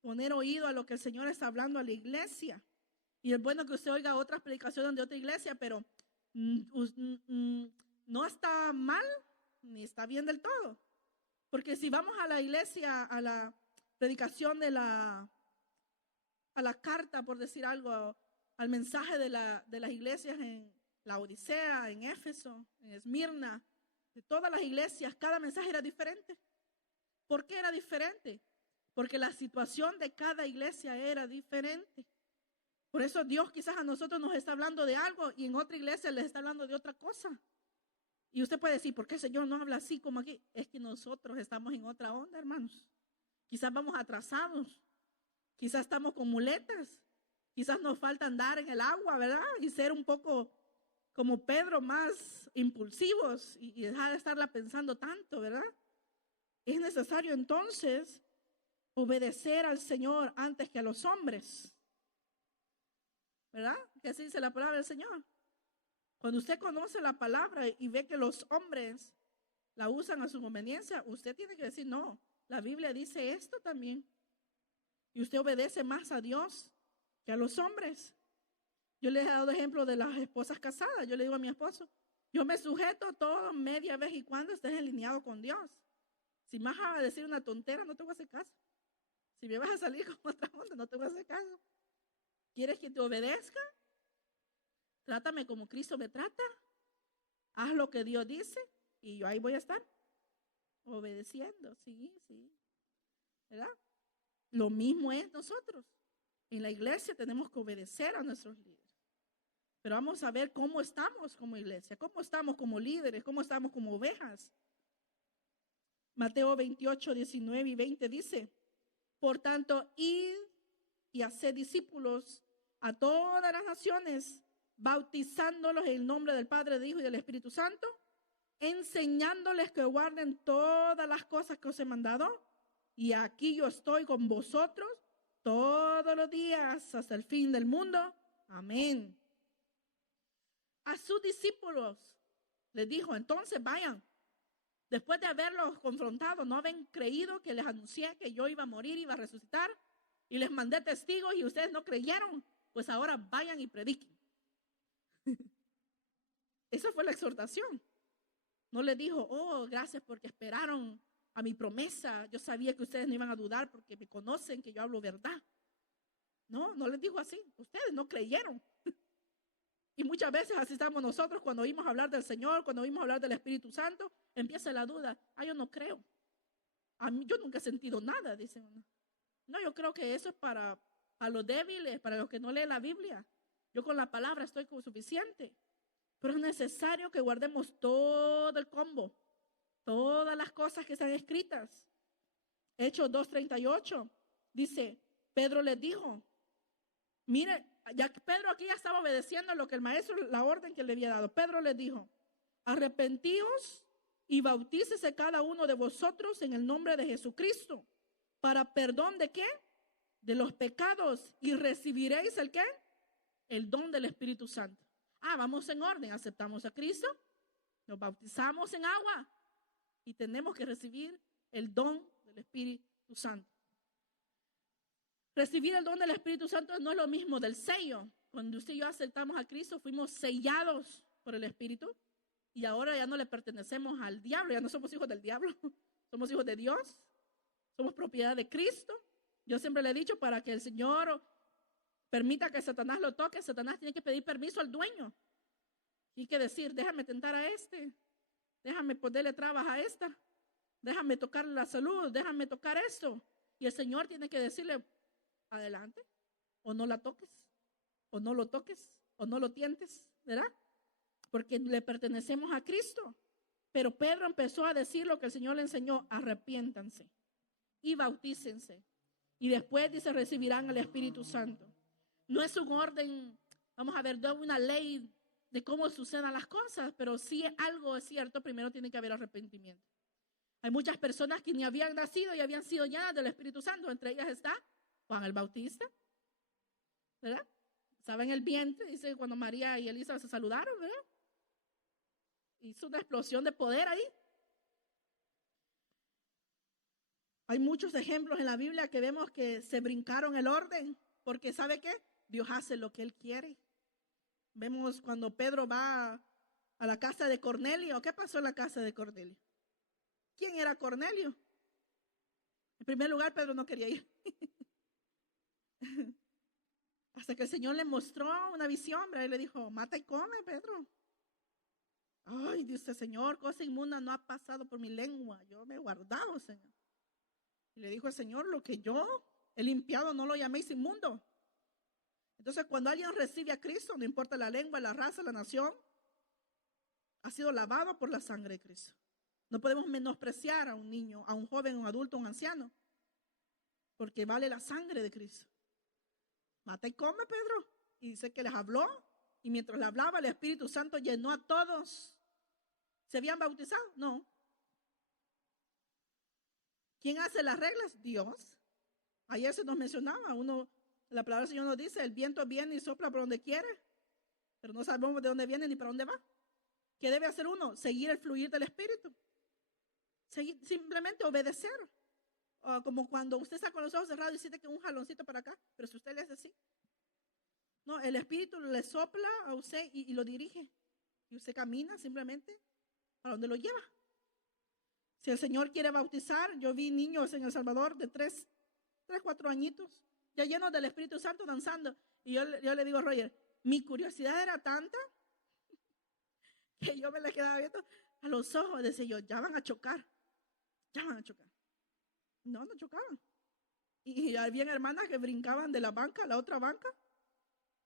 poner oído a lo que el Señor está hablando a la iglesia. Y es bueno que usted oiga otras predicaciones de otra iglesia, pero no está mal ni está bien del todo. Porque si vamos a la iglesia, a la predicación a la carta, por decir algo, al mensaje de las iglesias en la Odisea, en Éfeso, en Esmirna, de todas las iglesias, cada mensaje era diferente. ¿Por qué era diferente? Porque la situación de cada iglesia era diferente. Por eso Dios quizás a nosotros nos está hablando de algo y en otra iglesia les está hablando de otra cosa. Y usted puede decir, ¿por qué el Señor no habla así como aquí? Es que nosotros estamos en otra onda, hermanos. Quizás vamos atrasados, quizás estamos con muletas, quizás nos falta andar en el agua, ¿verdad? Y ser un poco como Pedro, más impulsivos y dejar de estarla pensando tanto, ¿verdad? Es necesario entonces obedecer al Señor antes que a los hombres, ¿verdad? Que así dice la palabra del Señor. Cuando usted conoce la palabra y ve que los hombres la usan a su conveniencia, usted tiene que decir, no, la Biblia dice esto también. Y usted obedece más a Dios que a los hombres. Yo les he dado ejemplo de las esposas casadas. Yo le digo a mi esposo, yo me sujeto todo media vez y cuando estés alineado con Dios. Si me vas a decir una tontera, no te voy a hacer caso. Si me vas a salir con otra onda, no te voy a hacer caso. ¿Quieres que te obedezca? Trátame como Cristo me trata. Haz lo que Dios dice y yo ahí voy a estar obedeciendo. Sí, sí. ¿Verdad? Lo mismo es nosotros. En la iglesia tenemos que obedecer a nuestros líderes. Pero vamos a ver cómo estamos como iglesia, cómo estamos como líderes, cómo estamos como ovejas. Mateo 28, 19 y 20 dice, por tanto, id y haced discípulos a todas las naciones, bautizándolos en el nombre del Padre, del Hijo y del Espíritu Santo, enseñándoles que guarden todas las cosas que os he mandado. Y aquí yo estoy con vosotros todos los días hasta el fin del mundo. Amén. A sus discípulos les dijo, entonces vayan Después de haberlos confrontado, no habían creído que les anuncié que yo iba a morir, iba a resucitar, y les mandé testigos y ustedes no creyeron, pues ahora vayan y prediquen. Esa fue la exhortación. No les dijo, oh, gracias porque esperaron a mi promesa. Yo sabía que ustedes no iban a dudar porque me conocen, que yo hablo verdad. No, no les dijo así. Ustedes no creyeron. Y muchas veces así estamos nosotros cuando oímos hablar del Señor, cuando oímos hablar del Espíritu Santo, empieza la duda. Yo no creo. A mí, yo nunca he sentido nada, dicen uno. No, yo creo que eso es para los débiles, para los que no leen la Biblia. Yo con la palabra estoy como suficiente. Pero es necesario que guardemos todo el combo, todas las cosas que están escritas. Hechos 2:38 dice, Pedro les dijo, mire, ya que Pedro aquí ya estaba obedeciendo lo que el maestro, la orden que le había dado. Pedro les dijo, arrepentíos y bautícese cada uno de vosotros en el nombre de Jesucristo, para perdón de ¿qué? De los pecados, y recibiréis ¿el qué? El don del Espíritu Santo. Vamos en orden, aceptamos a Cristo, nos bautizamos en agua y tenemos que recibir el don del Espíritu Santo. Recibir el don del Espíritu Santo no es lo mismo del sello. Cuando usted y yo aceptamos a Cristo, fuimos sellados por el Espíritu y ahora ya no le pertenecemos al diablo, ya no somos hijos del diablo, somos hijos de Dios, somos propiedad de Cristo. Yo siempre le he dicho, para que el Señor permita que Satanás lo toque, Satanás tiene que pedir permiso al dueño. Y que decir, déjame tentar a este, déjame ponerle trabas a esta, déjame tocar la salud, déjame tocar esto. Y el Señor tiene que decirle, adelante, o no la toques, o no lo toques, o no lo tientes, ¿verdad? Porque le pertenecemos a Cristo. Pero Pedro empezó a decir lo que el Señor le enseñó, arrepiéntanse y bautícense. Y después dice, recibirán el Espíritu Santo. No es un orden, vamos a ver, no es una ley de cómo sucedan las cosas, pero sí algo es cierto, primero tiene que haber arrepentimiento. Hay muchas personas que ni habían nacido y habían sido llenas del Espíritu Santo, entre ellas está Juan el Bautista, ¿verdad? Estaba en el vientre, dice, cuando María y Elisa se saludaron, ¿verdad? Hizo una explosión de poder ahí. Hay muchos ejemplos en la Biblia que vemos que se brincaron el orden, porque ¿sabe qué? Dios hace lo que Él quiere. Vemos cuando Pedro va a la casa de Cornelio. ¿Qué pasó en la casa de Cornelio? ¿Quién era Cornelio? En primer lugar, Pedro no quería ir. Hasta que el Señor le mostró una visión, y le dijo, mata y come, Pedro. Ay, dice, Señor, cosa inmunda no ha pasado por mi lengua. Yo me he guardado, Señor. Y le dijo el Señor, lo que yo he limpiado no lo llaméis inmundo. Entonces, cuando alguien recibe a Cristo, no importa la lengua, la raza, la nación, ha sido lavado por la sangre de Cristo. No podemos menospreciar a un niño, a un joven, a un adulto, a un anciano, porque vale la sangre de Cristo. Mata y come, Pedro. Y dice que les habló, y mientras le hablaba, el Espíritu Santo llenó a todos. ¿Se habían bautizado? No. ¿Quién hace las reglas? Dios. Ayer se nos mencionaba, la palabra del Señor nos dice, el viento viene y sopla por donde quiere, pero no sabemos de dónde viene ni para dónde va. ¿Qué debe hacer uno? Seguir el fluir del Espíritu. Simplemente obedecer. Como cuando usted está con los ojos cerrados y siente que un jaloncito para acá, pero si usted le hace así, no, el Espíritu le sopla a usted y lo dirige. Y usted camina simplemente para donde lo lleva. Si el Señor quiere bautizar, yo vi niños en El Salvador de 3, 4 añitos, ya llenos del Espíritu Santo danzando. Y yo le digo a Roger, mi curiosidad era tanta que yo me la quedaba viendo a los ojos. Decía yo, ya van a chocar. No chocaban. Y había hermanas que brincaban de la banca a la otra banca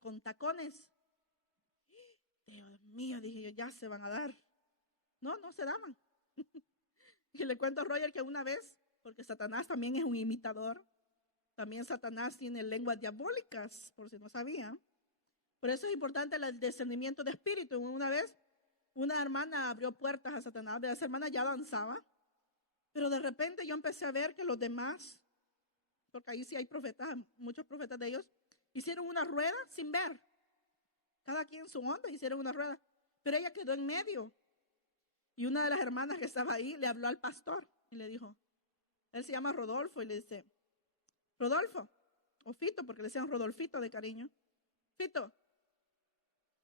con tacones. Dios mío, dije yo, ya se van a dar. No se daban. Y le cuento a Roger que una vez, porque Satanás también es un imitador, también Satanás tiene lenguas diabólicas, por si no sabían. Por eso es importante el discernimiento de espíritu. Una vez, una hermana abrió puertas a Satanás, de esa hermana ya danzaba, pero de repente yo empecé a ver que los demás, porque ahí sí hay profetas, muchos profetas de ellos, hicieron una rueda sin ver. Cada quien su onda hicieron una rueda, pero ella quedó en medio. Y una de las hermanas que estaba ahí le habló al pastor y le dijo, él se llama Rodolfo, y le dice, Rodolfo, o Fito, porque le decían Rodolfito de cariño. Fito,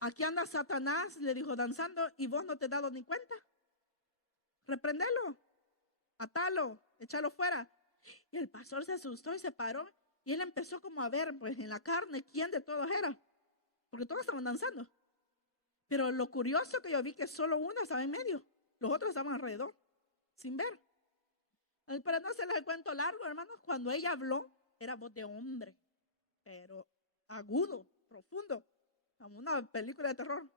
aquí anda Satanás, le dijo, danzando, y vos no te has dado ni cuenta. Reprendelo, atalo, échalo fuera. Y el pastor se asustó y se paró, y él empezó como a ver, pues, en la carne, quién de todos era, porque todos estaban danzando. Pero lo curioso que yo vi que solo una estaba en medio, los otros estaban alrededor, sin ver. Para no hacerles el cuento largo, hermanos, cuando ella habló, era voz de hombre, pero agudo, profundo, como una película de terror.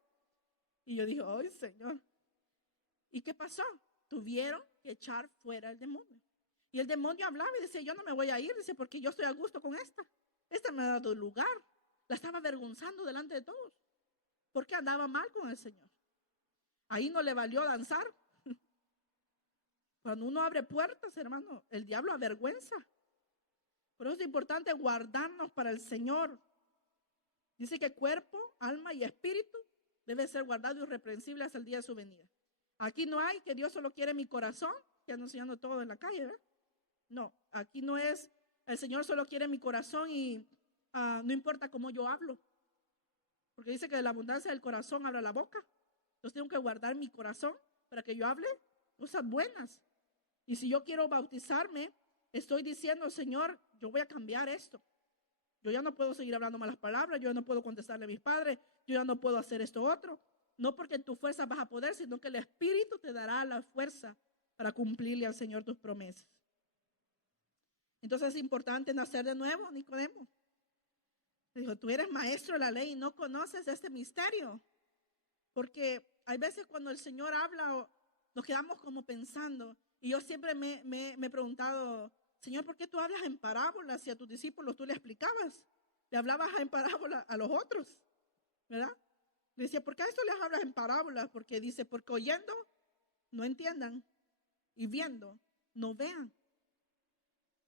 Y yo dije, ¡ay, Señor! ¿Y qué pasó? Tuvieron que echar fuera el demonio. Y el demonio hablaba y decía, yo no me voy a ir, dice, porque yo estoy a gusto con esta. Esta me ha dado lugar. La estaba avergonzando delante de todos, porque andaba mal con el Señor. Ahí no le valió danzar. Cuando uno abre puertas, hermano, el diablo avergüenza. Por eso es importante guardarnos para el Señor. Dice que cuerpo, alma y espíritu debe ser guardado irreprensible hasta el día de su venida. Aquí no hay que Dios solo quiere mi corazón, que ando enseñando todo en la calle, ¿verdad? No, aquí no es, el Señor solo quiere mi corazón y no importa cómo yo hablo. Porque dice que de la abundancia del corazón habla la boca. Entonces tengo que guardar mi corazón para que yo hable cosas buenas. Y si yo quiero bautizarme, estoy diciendo, Señor, yo voy a cambiar esto. Yo ya no puedo seguir hablando malas palabras, yo ya no puedo contestarle a mis padres, yo ya no puedo hacer esto otro. No porque en tu fuerza vas a poder, sino que el Espíritu te dará la fuerza para cumplirle al Señor tus promesas. Entonces es importante nacer de nuevo, Nicodemo. Dijo, tú eres maestro de la ley y no conoces este misterio. Porque hay veces cuando el Señor habla, nos quedamos como pensando. Y yo siempre me he preguntado, Señor, ¿por qué tú hablas en parábolas? Si a tus discípulos tú le explicabas, le hablabas en parábolas a los otros, ¿verdad? Le decía, ¿por qué a esto les hablas en parábolas? Porque dice, porque oyendo no entiendan y viendo no vean.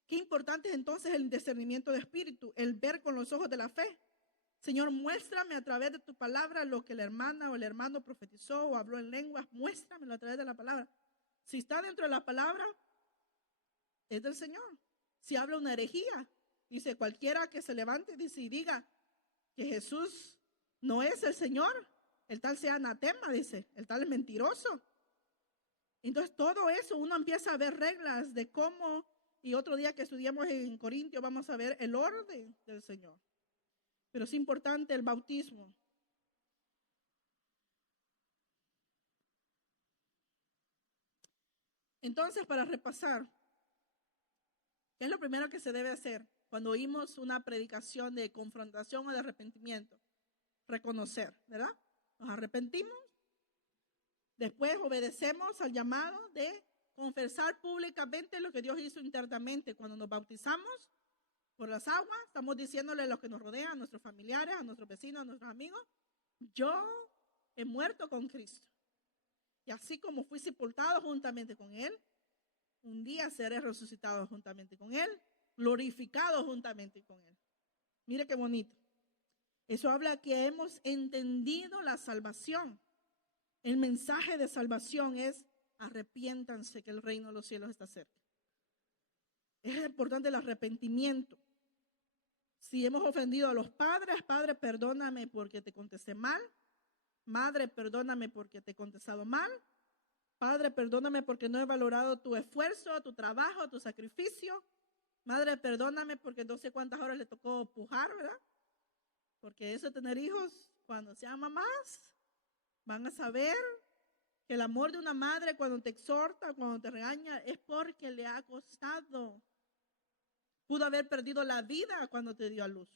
Qué importante es entonces el discernimiento de espíritu, el ver con los ojos de la fe. Señor, muéstrame a través de tu palabra lo que la hermana o el hermano profetizó o habló en lenguas, muéstramelo a través de la palabra. Si está dentro de la palabra, es del Señor. Si habla una herejía, dice cualquiera que se levante dice, y diga que Jesús no es el Señor, el tal sea anatema, dice, el tal es mentiroso. Entonces todo eso uno empieza a ver reglas de cómo, y otro día que estudiamos en Corintios vamos a ver el orden del Señor. Pero es importante el bautismo. Entonces, para repasar, ¿qué es lo primero que se debe hacer cuando oímos una predicación de confrontación o de arrepentimiento? Reconocer, ¿verdad? Nos arrepentimos, después obedecemos al llamado de confesar públicamente lo que Dios hizo internamente. Cuando nos bautizamos por las aguas, estamos diciéndole a los que nos rodean, a nuestros familiares, a nuestros vecinos, a nuestros amigos, yo he muerto con Cristo. Y así como fui sepultado juntamente con Él, un día seré resucitado juntamente con Él, glorificado juntamente con Él. Mire qué bonito. Eso habla que hemos entendido la salvación. El mensaje de salvación es arrepiéntanse que el reino de los cielos está cerca. Es importante el arrepentimiento. Si hemos ofendido a los padres, Padre, perdóname porque te contesté mal. Madre, perdóname porque te he contestado mal. Padre, perdóname porque no he valorado tu esfuerzo, tu trabajo, tu sacrificio. Madre, perdóname porque no sé cuántas horas le tocó pujar, ¿verdad? Porque eso de tener hijos, cuando sean mamás, van a saber que el amor de una madre cuando te exhorta, cuando te regaña, es porque le ha costado. Pudo haber perdido la vida cuando te dio a luz.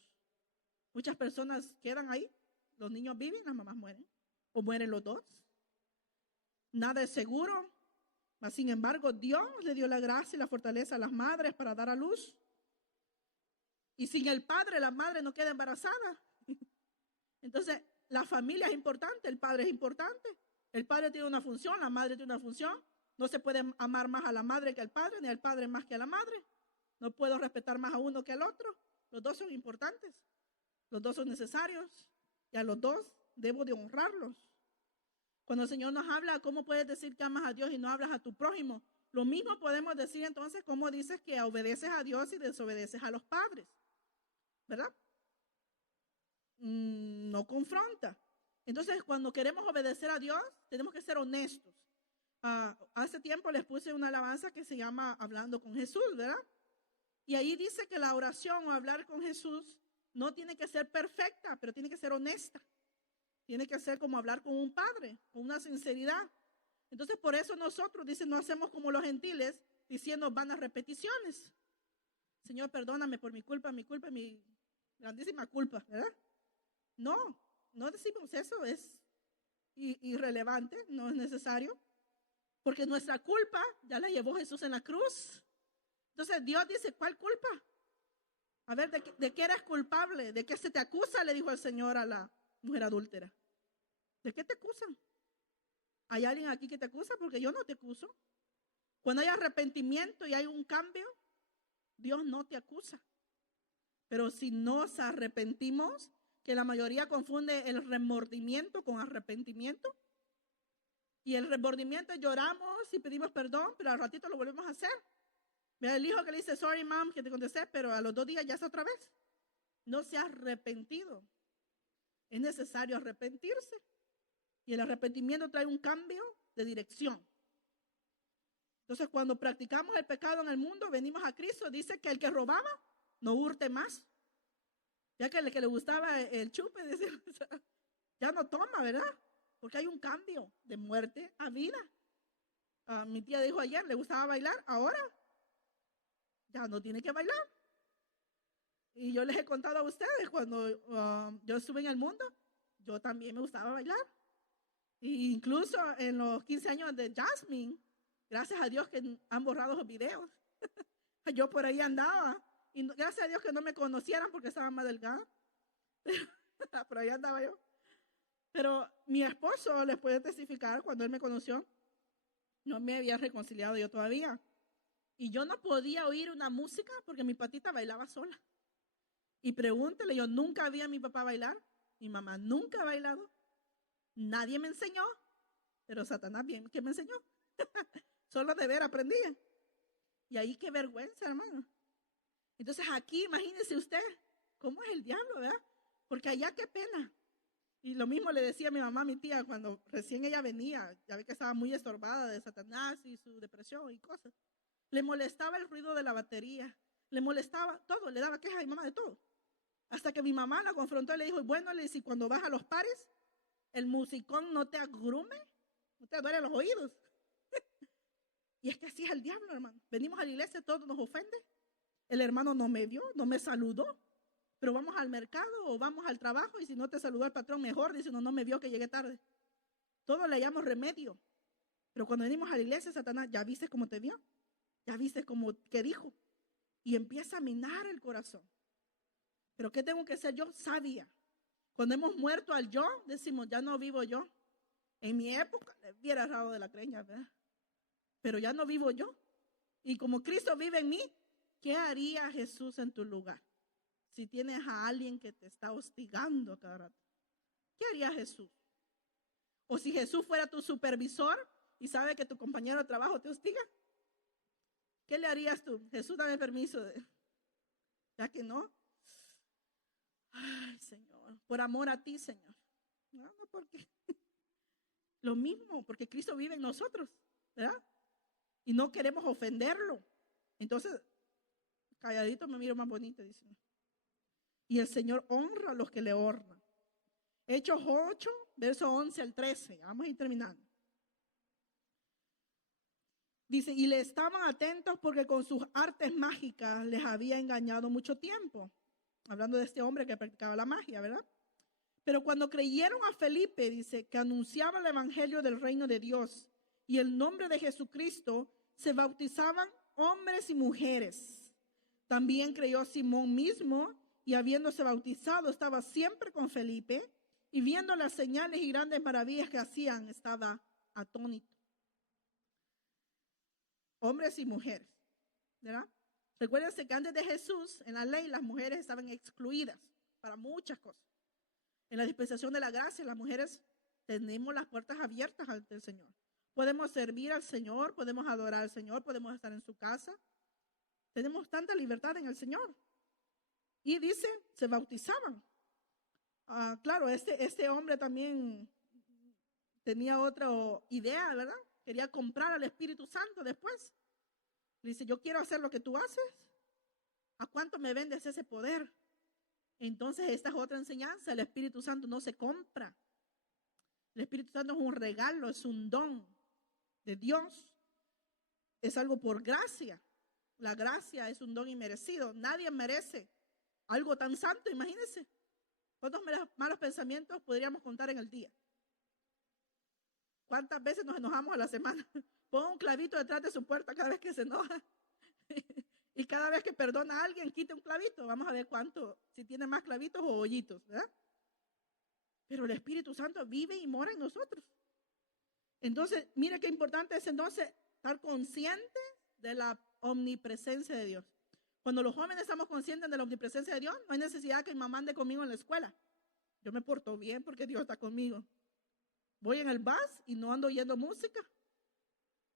Muchas personas quedan ahí, los niños viven, las mamás mueren, o mueren los dos. Nada es seguro, mas sin embargo Dios le dio la gracia y la fortaleza a las madres para dar a luz. Y sin el padre, la madre no queda embarazada. Entonces, la familia es importante, el padre es importante. El padre tiene una función, la madre tiene una función. No se puede amar más a la madre que al padre, ni al padre más que a la madre. No puedo respetar más a uno que al otro. Los dos son importantes. Los dos son necesarios. Y a los dos debo de honrarlos. Cuando el Señor nos habla, ¿cómo puedes decir que amas a Dios y no hablas a tu prójimo? Lo mismo podemos decir entonces, ¿cómo dices que obedeces a Dios y desobedeces a los padres? ¿Verdad? No confronta. Entonces, cuando queremos obedecer a Dios, tenemos que ser honestos. Hace tiempo les puse una alabanza que se llama Hablando con Jesús, ¿verdad? Y ahí dice que la oración o hablar con Jesús no tiene que ser perfecta, pero tiene que ser honesta. Tiene que ser como hablar con un padre, con una sinceridad. Entonces, por eso nosotros, dicen, no hacemos como los gentiles, diciendo vanas repeticiones. Señor, perdóname por mi grandísima culpa, ¿verdad? No decimos eso, es irrelevante, no es necesario. Porque nuestra culpa ya la llevó Jesús en la cruz. Entonces Dios dice, ¿cuál culpa? A ver, ¿de qué eres culpable? ¿De qué se te acusa? Le dijo el Señor a la mujer adúltera. ¿De qué te acusan? ¿Hay alguien aquí que te acusa? Porque yo no te acuso. Cuando hay arrepentimiento y hay un cambio, Dios no te acusa. Pero si nos arrepentimos, que la mayoría confunde el remordimiento con arrepentimiento. Y el remordimiento lloramos y pedimos perdón, pero al ratito lo volvemos a hacer. Ve el hijo que le dice, sorry mom, que te contesté, pero a los 2 días ya está otra vez. No se ha arrepentido. Es necesario arrepentirse. Y el arrepentimiento trae un cambio de dirección. Entonces, cuando practicamos el pecado en el mundo, venimos a Cristo, dice que el que robaba, no hurte más. Ya que el que le gustaba el chupe, dice, ya no toma, ¿verdad? Porque hay un cambio de muerte a vida. Mi tía dijo ayer, le gustaba bailar, ahora ya no tiene que bailar. Y yo les he contado a ustedes, cuando yo estuve en el mundo, yo también me gustaba bailar. E incluso en los 15 años de Jasmine, gracias a Dios que han borrado los videos. Yo por ahí andaba. Y gracias a Dios que no me conocieran porque estaba más delgada. Por ahí andaba yo. Pero mi esposo les puede testificar, cuando él me conoció, no me había reconciliado yo todavía. Y yo no podía oír una música porque mi patita bailaba sola. Y pregúntele, yo nunca vi a mi papá bailar. Mi mamá nunca ha bailado. Nadie me enseñó. Pero Satanás bien que me enseñó. Solo de ver aprendía. Y ahí qué vergüenza, hermano. Entonces aquí, imagínese usted, cómo es el diablo, ¿verdad? Porque allá qué pena. Y lo mismo le decía a mi mamá, a mi tía, cuando recién ella venía, ya ve que estaba muy estorbada de Satanás y su depresión y cosas. Le molestaba el ruido de la batería, le molestaba todo, le daba quejas a mi mamá de todo. Hasta que mi mamá la confrontó y le dijo, bueno, le dice, cuando vas a los pares, el musicón no te agrume, no te duele los oídos. Y es que así es el diablo, hermano. Venimos a la iglesia, todo nos ofende. El hermano no me vio, no me saludó. Pero vamos al mercado o vamos al trabajo y si no te saludó el patrón, mejor, dice, no me vio que llegué tarde. Todo le llamamos remedio. Pero cuando venimos a la iglesia, Satanás, ¿ya viste cómo te vio? ¿Ya viste cómo que dijo? Y empieza a minar el corazón. ¿Pero qué tengo que ser yo? Sabia. Cuando hemos muerto al yo, decimos, ya no vivo yo. En mi época le hubiera dado de la creña, ¿verdad? Pero ya no vivo yo. Y como Cristo vive en mí, ¿qué haría Jesús en tu lugar? Si tienes a alguien que te está hostigando a cada rato, ¿qué haría Jesús? O si Jesús fuera tu supervisor y sabe que tu compañero de trabajo te hostiga, ¿qué le harías tú? Jesús, dame permiso. Ya que no. Ay, Señor, por amor a ti, Señor. No, porque lo mismo, porque Cristo vive en nosotros, ¿verdad? Y no queremos ofenderlo. Entonces, calladito me miro más bonito, dice. Y el Señor honra a los que le honran. Hechos 8, verso 11 al 13. Vamos a ir terminando. Dice, y le estaban atentos porque con sus artes mágicas les había engañado mucho tiempo. Hablando de este hombre que practicaba la magia, ¿verdad? Pero cuando creyeron a Felipe, dice, que anunciaba el evangelio del reino de Dios y el nombre de Jesucristo, se bautizaban hombres y mujeres. También creyó Simón mismo y habiéndose bautizado estaba siempre con Felipe y viendo las señales y grandes maravillas que hacían, estaba atónito. Hombres y mujeres, ¿verdad? Recuérdense que antes de Jesús, en la ley, las mujeres estaban excluidas para muchas cosas. En la dispensación de la gracia, las mujeres tenemos las puertas abiertas ante el Señor. Podemos servir al Señor, podemos adorar al Señor, podemos estar en su casa. Tenemos tanta libertad en el Señor. Y dice, se bautizaban. Claro, este hombre también tenía otra idea, ¿verdad? Quería comprar al Espíritu Santo después. Le dice, yo quiero hacer lo que tú haces. ¿A cuánto me vendes ese poder? Entonces esta es otra enseñanza. El Espíritu Santo no se compra. El Espíritu Santo es un regalo, es un don de Dios. Es algo por gracia. La gracia es un don inmerecido. Nadie merece algo tan santo, imagínense. ¿Cuántos malos pensamientos podríamos contar en el día? ¿Cuántas veces nos enojamos a la semana? Ponga un clavito detrás de su puerta cada vez que se enoja. Y cada vez que perdona a alguien, quite un clavito. Vamos a ver cuánto, si tiene más clavitos o hoyitos, ¿verdad? Pero el Espíritu Santo vive y mora en nosotros. Entonces, mire qué importante es entonces estar consciente de la omnipresencia de Dios. Cuando los jóvenes estamos conscientes de la omnipresencia de Dios, no hay necesidad que mi mamá ande conmigo en la escuela. Yo me porto bien porque Dios está conmigo. Voy en el bus y no ando oyendo música.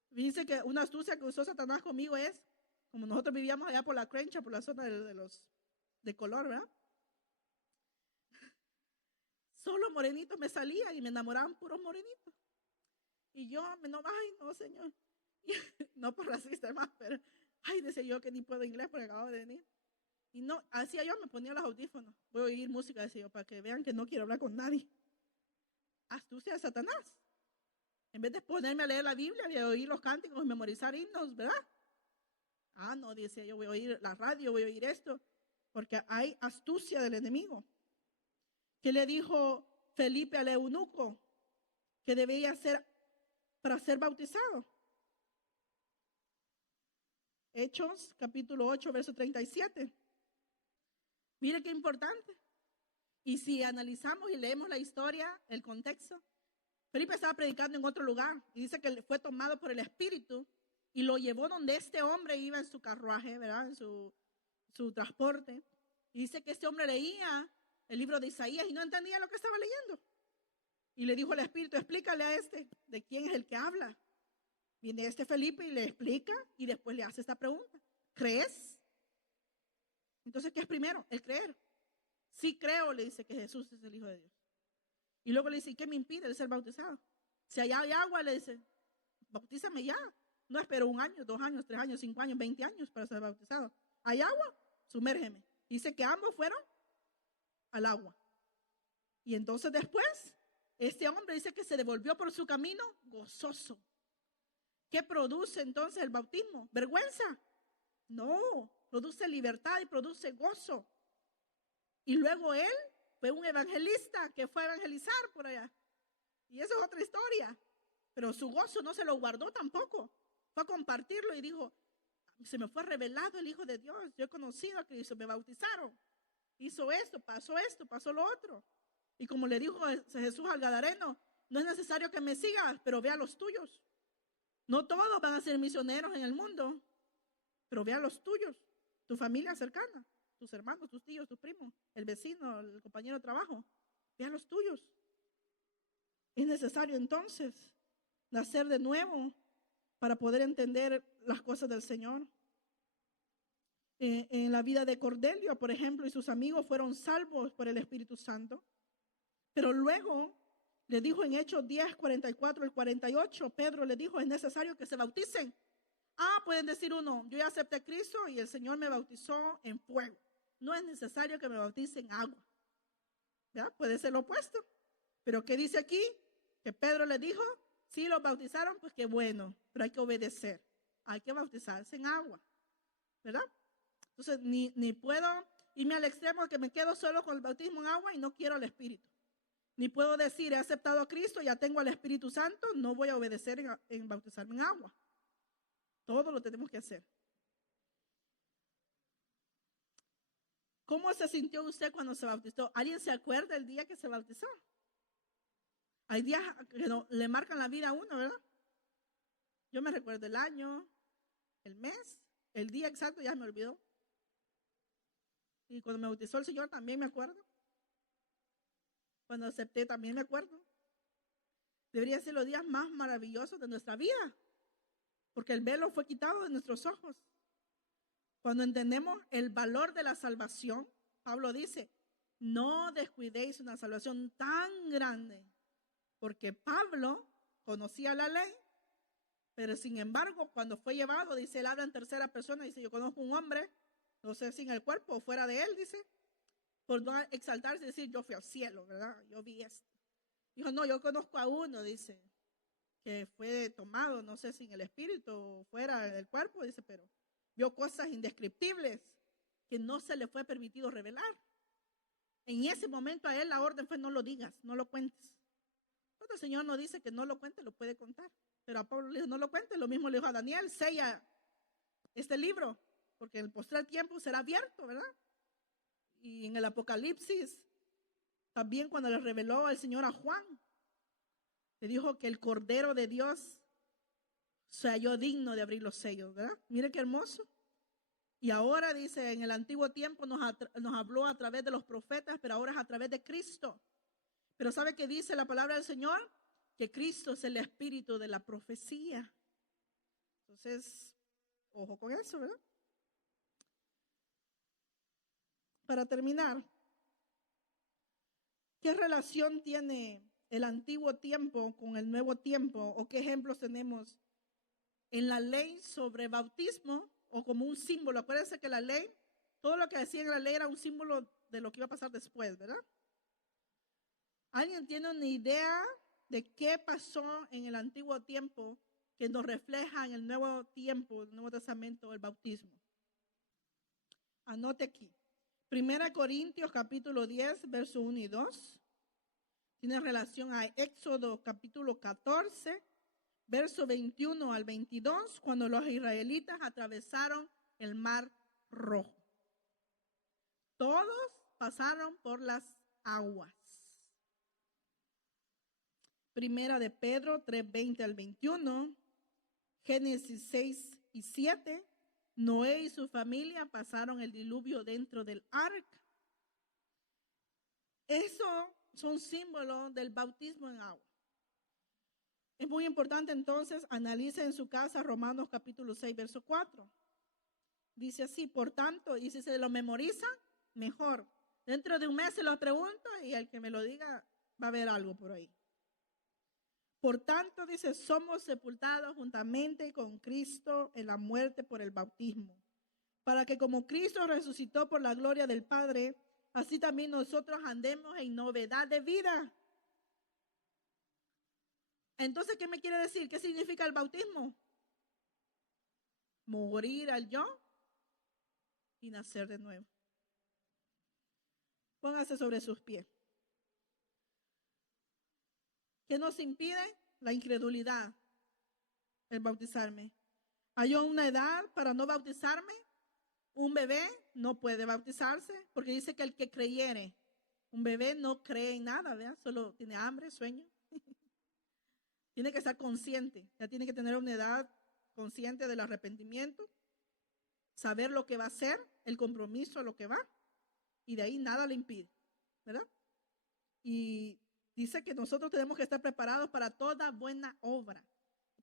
Dice que una astucia que usó Satanás conmigo es, como nosotros vivíamos allá por la Crencha, por la zona de color, ¿verdad? Solo morenitos me salían y me enamoraban puros morenitos. Y yo, ay, no, Señor. No por racista, más, pero, ay, decía yo que ni puedo inglés porque acabo de venir. Y no, hacía yo, me ponía los audífonos. Voy a oír música, decía yo, para que vean que no quiero hablar con nadie. Astucia de Satanás. En vez de ponerme a leer la Biblia y a oír los cánticos y memorizar himnos, ¿verdad? No, decía yo, voy a oír la radio, voy a oír esto, porque hay astucia del enemigo. ¿Qué le dijo Felipe al eunuco que debía hacer para ser bautizado? Hechos, capítulo 8, verso 37. Mire qué importante. Y si analizamos y leemos la historia, el contexto, Felipe estaba predicando en otro lugar y dice que fue tomado por el Espíritu y lo llevó donde este hombre iba en su carruaje, ¿verdad? En su transporte. Y dice que este hombre leía el libro de Isaías y no entendía lo que estaba leyendo. Y le dijo al Espíritu, explícale a este de quién es el que habla. Viene este Felipe y le explica y después le hace esta pregunta. ¿Crees? Entonces, ¿qué es primero? El creer. Sí creo, le dice que Jesús es el Hijo de Dios. Y luego le dice, ¿y qué me impide el ser bautizado? Si allá hay agua, le dice, bautízame ya. No espero 1 año, 2 años, 3 años, 5 años, 20 años para ser bautizado. ¿Hay agua? Sumérgeme. Dice que ambos fueron al agua. Y entonces después, este hombre dice que se devolvió por su camino gozoso. ¿Qué produce entonces el bautismo? ¿Vergüenza? No, produce libertad y produce gozo. Y luego él fue un evangelista que fue a evangelizar por allá. Y eso es otra historia. Pero su gozo no se lo guardó tampoco. Fue a compartirlo y dijo, se me fue revelado el Hijo de Dios. Yo he conocido a Cristo, me bautizaron. Hizo esto, pasó lo otro. Y como le dijo Jesús al Gadareno, no es necesario que me sigas, pero ve a los tuyos. No todos van a ser misioneros en el mundo, pero ve a los tuyos, tu familia cercana, tus hermanos, tus tíos, tus primos, el vecino, el compañero de trabajo. Ve a los tuyos. Es necesario entonces nacer de nuevo para poder entender las cosas del Señor. En la vida de Cornelio, por ejemplo, y sus amigos fueron salvos por el Espíritu Santo. Pero luego le dijo en Hechos 10, 44 al 48, Pedro le dijo, es necesario que se bauticen. Pueden decir uno, yo ya acepté a Cristo y el Señor me bautizó en fuego. No es necesario que me bautice en agua. ¿Ya? Puede ser lo opuesto. Pero ¿qué dice aquí? Que Pedro le dijo, si los bautizaron, pues qué bueno, pero hay que obedecer. Hay que bautizarse en agua. ¿Verdad? Entonces, ni puedo irme al extremo que me quedo solo con el bautismo en agua y no quiero el Espíritu. Ni puedo decir, he aceptado a Cristo, ya tengo al Espíritu Santo, no voy a obedecer en bautizarme en agua. Todo lo tenemos que hacer. ¿Cómo se sintió usted cuando se bautizó? ¿Alguien se acuerda el día que se bautizó? Hay días que le marcan la vida a uno, ¿verdad? Yo me recuerdo el año, el mes, el día exacto ya me olvidó. Y cuando me bautizó el Señor también me acuerdo. Cuando acepté también me acuerdo. Debería ser los días más maravillosos de nuestra vida, porque el velo fue quitado de nuestros ojos. Cuando entendemos el valor de la salvación, Pablo dice, no descuidéis una salvación tan grande, porque Pablo conocía la ley, pero sin embargo, cuando fue llevado, dice, él habla en tercera persona, dice, yo conozco un hombre, no sé si en el cuerpo o fuera de él, dice, por no exaltarse y decir, yo fui al cielo, ¿verdad? Yo vi esto. Dijo, no, yo conozco a uno, dice, que fue tomado, no sé si en el espíritu o fuera del cuerpo, dice, pero vio cosas indescriptibles que no se le fue permitido revelar. En ese momento a él la orden fue, no lo digas, no lo cuentes. Cuando el Señor no dice que no lo cuente, lo puede contar. Pero a Pablo le dijo, no lo cuentes, lo mismo le dijo a Daniel, sella este libro, porque en el postrer tiempo será abierto, ¿verdad? Y en el Apocalipsis, también cuando le reveló el Señor a Juan, le dijo que el Cordero de Dios se halló digno de abrir los sellos, ¿verdad? Mire qué hermoso. Y ahora dice, en el antiguo tiempo nos habló a través de los profetas, pero ahora es a través de Cristo. Pero ¿sabe qué dice la palabra del Señor? Que Cristo es el espíritu de la profecía. Entonces, ojo con eso, ¿verdad? Para terminar, ¿qué relación tiene el antiguo tiempo con el nuevo tiempo? ¿O qué ejemplos tenemos en la ley sobre bautismo o como un símbolo? Acuérdense que la ley, todo lo que decía en la ley era un símbolo de lo que iba a pasar después, ¿verdad? ¿Alguien tiene una idea de qué pasó en el antiguo tiempo que nos refleja en el nuevo tiempo, el Nuevo Testamento, el bautismo? Anote aquí. 1 Corintios capítulo 10, verso 1 y 2. Tiene relación a Éxodo capítulo 14, verso 21 al 22, cuando los israelitas atravesaron el Mar Rojo. Todos pasaron por las aguas. Primera de Pedro 3, 20 al 21, Génesis 6 y 7, Noé y su familia pasaron el diluvio dentro del arca. Eso son símbolos del bautismo en agua. Es muy importante entonces, analice en su casa Romanos capítulo 6, verso 4. Dice así, por tanto, y si se lo memoriza, mejor. Dentro de un mes se lo pregunto y el que me lo diga va a haber algo por ahí. Por tanto, dice, somos sepultados juntamente con Cristo en la muerte por el bautismo, para que como Cristo resucitó por la gloria del Padre, así también nosotros andemos en novedad de vida. Entonces, ¿qué me quiere decir? ¿Qué significa el bautismo? Morir al yo y nacer de nuevo. Póngase sobre sus pies. ¿Qué nos impide? La incredulidad, el bautizarme. ¿Hay una edad para no bautizarme? Un bebé no puede bautizarse porque dice que el que creyere, un bebé no cree en nada, ¿verdad? Solo tiene hambre, sueño. Tiene que estar consciente, ya tiene que tener una edad consciente del arrepentimiento, saber lo que va a hacer, el compromiso a lo que va, y de ahí nada le impide, ¿verdad? Y dice que nosotros tenemos que estar preparados para toda buena obra,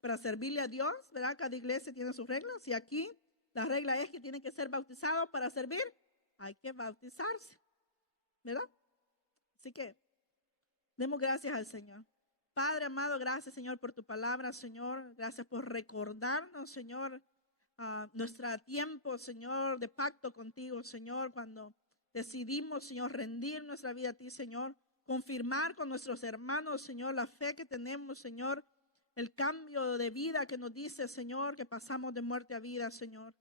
para servirle a Dios, ¿verdad? Cada iglesia tiene sus reglas y aquí la regla es que tienen que ser bautizados para servir, hay que bautizarse, ¿verdad? Así que demos gracias al Señor. Padre amado, gracias, Señor, por tu palabra, Señor. Gracias por recordarnos, Señor, nuestro tiempo, Señor, de pacto contigo, Señor, cuando decidimos, Señor, rendir nuestra vida a ti, Señor. Confirmar con nuestros hermanos, Señor, la fe que tenemos, Señor. El cambio de vida que nos dice, Señor, que pasamos de muerte a vida, Señor.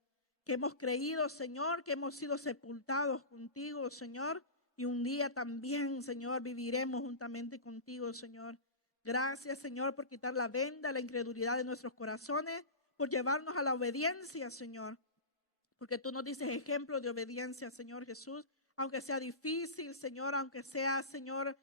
Que hemos creído, Señor, que hemos sido sepultados contigo, Señor. Y un día también, Señor, viviremos juntamente contigo, Señor. Gracias, Señor, por quitar la venda, la incredulidad de nuestros corazones, por llevarnos a la obediencia, Señor. Porque tú nos dices ejemplo de obediencia, Señor Jesús. Aunque sea difícil, Señor, aunque sea, Señor,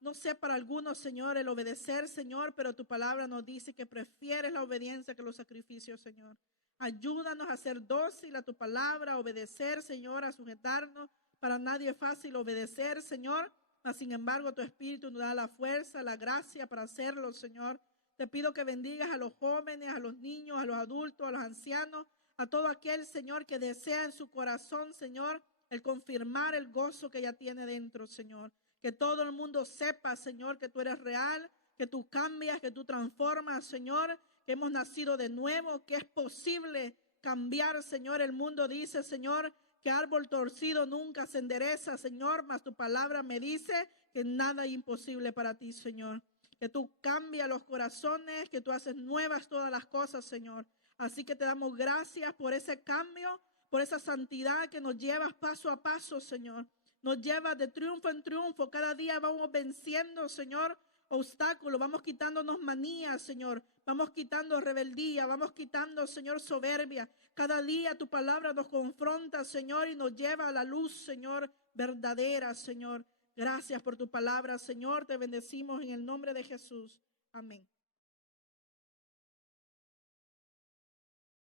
no sé para algunos, Señor, el obedecer, Señor, pero tu palabra nos dice que prefieres la obediencia que los sacrificios, Señor. Ayúdanos a ser dócil a tu palabra, a obedecer, Señor, a sujetarnos. Para nadie es fácil obedecer, Señor, mas sin embargo tu Espíritu nos da la fuerza, la gracia para hacerlo, Señor. Te pido que bendigas a los jóvenes, a los niños, a los adultos, a los ancianos, a todo aquel, Señor, que desea en su corazón, Señor, el confirmar el gozo que ella tiene dentro, Señor. Que todo el mundo sepa, Señor, que tú eres real, que tú cambias, que tú transformas, Señor, que hemos nacido de nuevo, que es posible cambiar, Señor. El mundo dice, Señor, que árbol torcido nunca se endereza, Señor, mas tu palabra me dice que nada es imposible para ti, Señor. Que tú cambias los corazones, que tú haces nuevas todas las cosas, Señor. Así que te damos gracias por ese cambio, por esa santidad que nos llevas paso a paso, Señor. Nos llevas de triunfo en triunfo. Cada día vamos venciendo, Señor, obstáculos. Vamos quitándonos manías, Señor. Vamos quitando rebeldía. Vamos quitando, Señor, soberbia. Cada día tu palabra nos confronta, Señor, y nos lleva a la luz, Señor, verdadera, Señor. Gracias por tu palabra, Señor. Te bendecimos en el nombre de Jesús. Amén.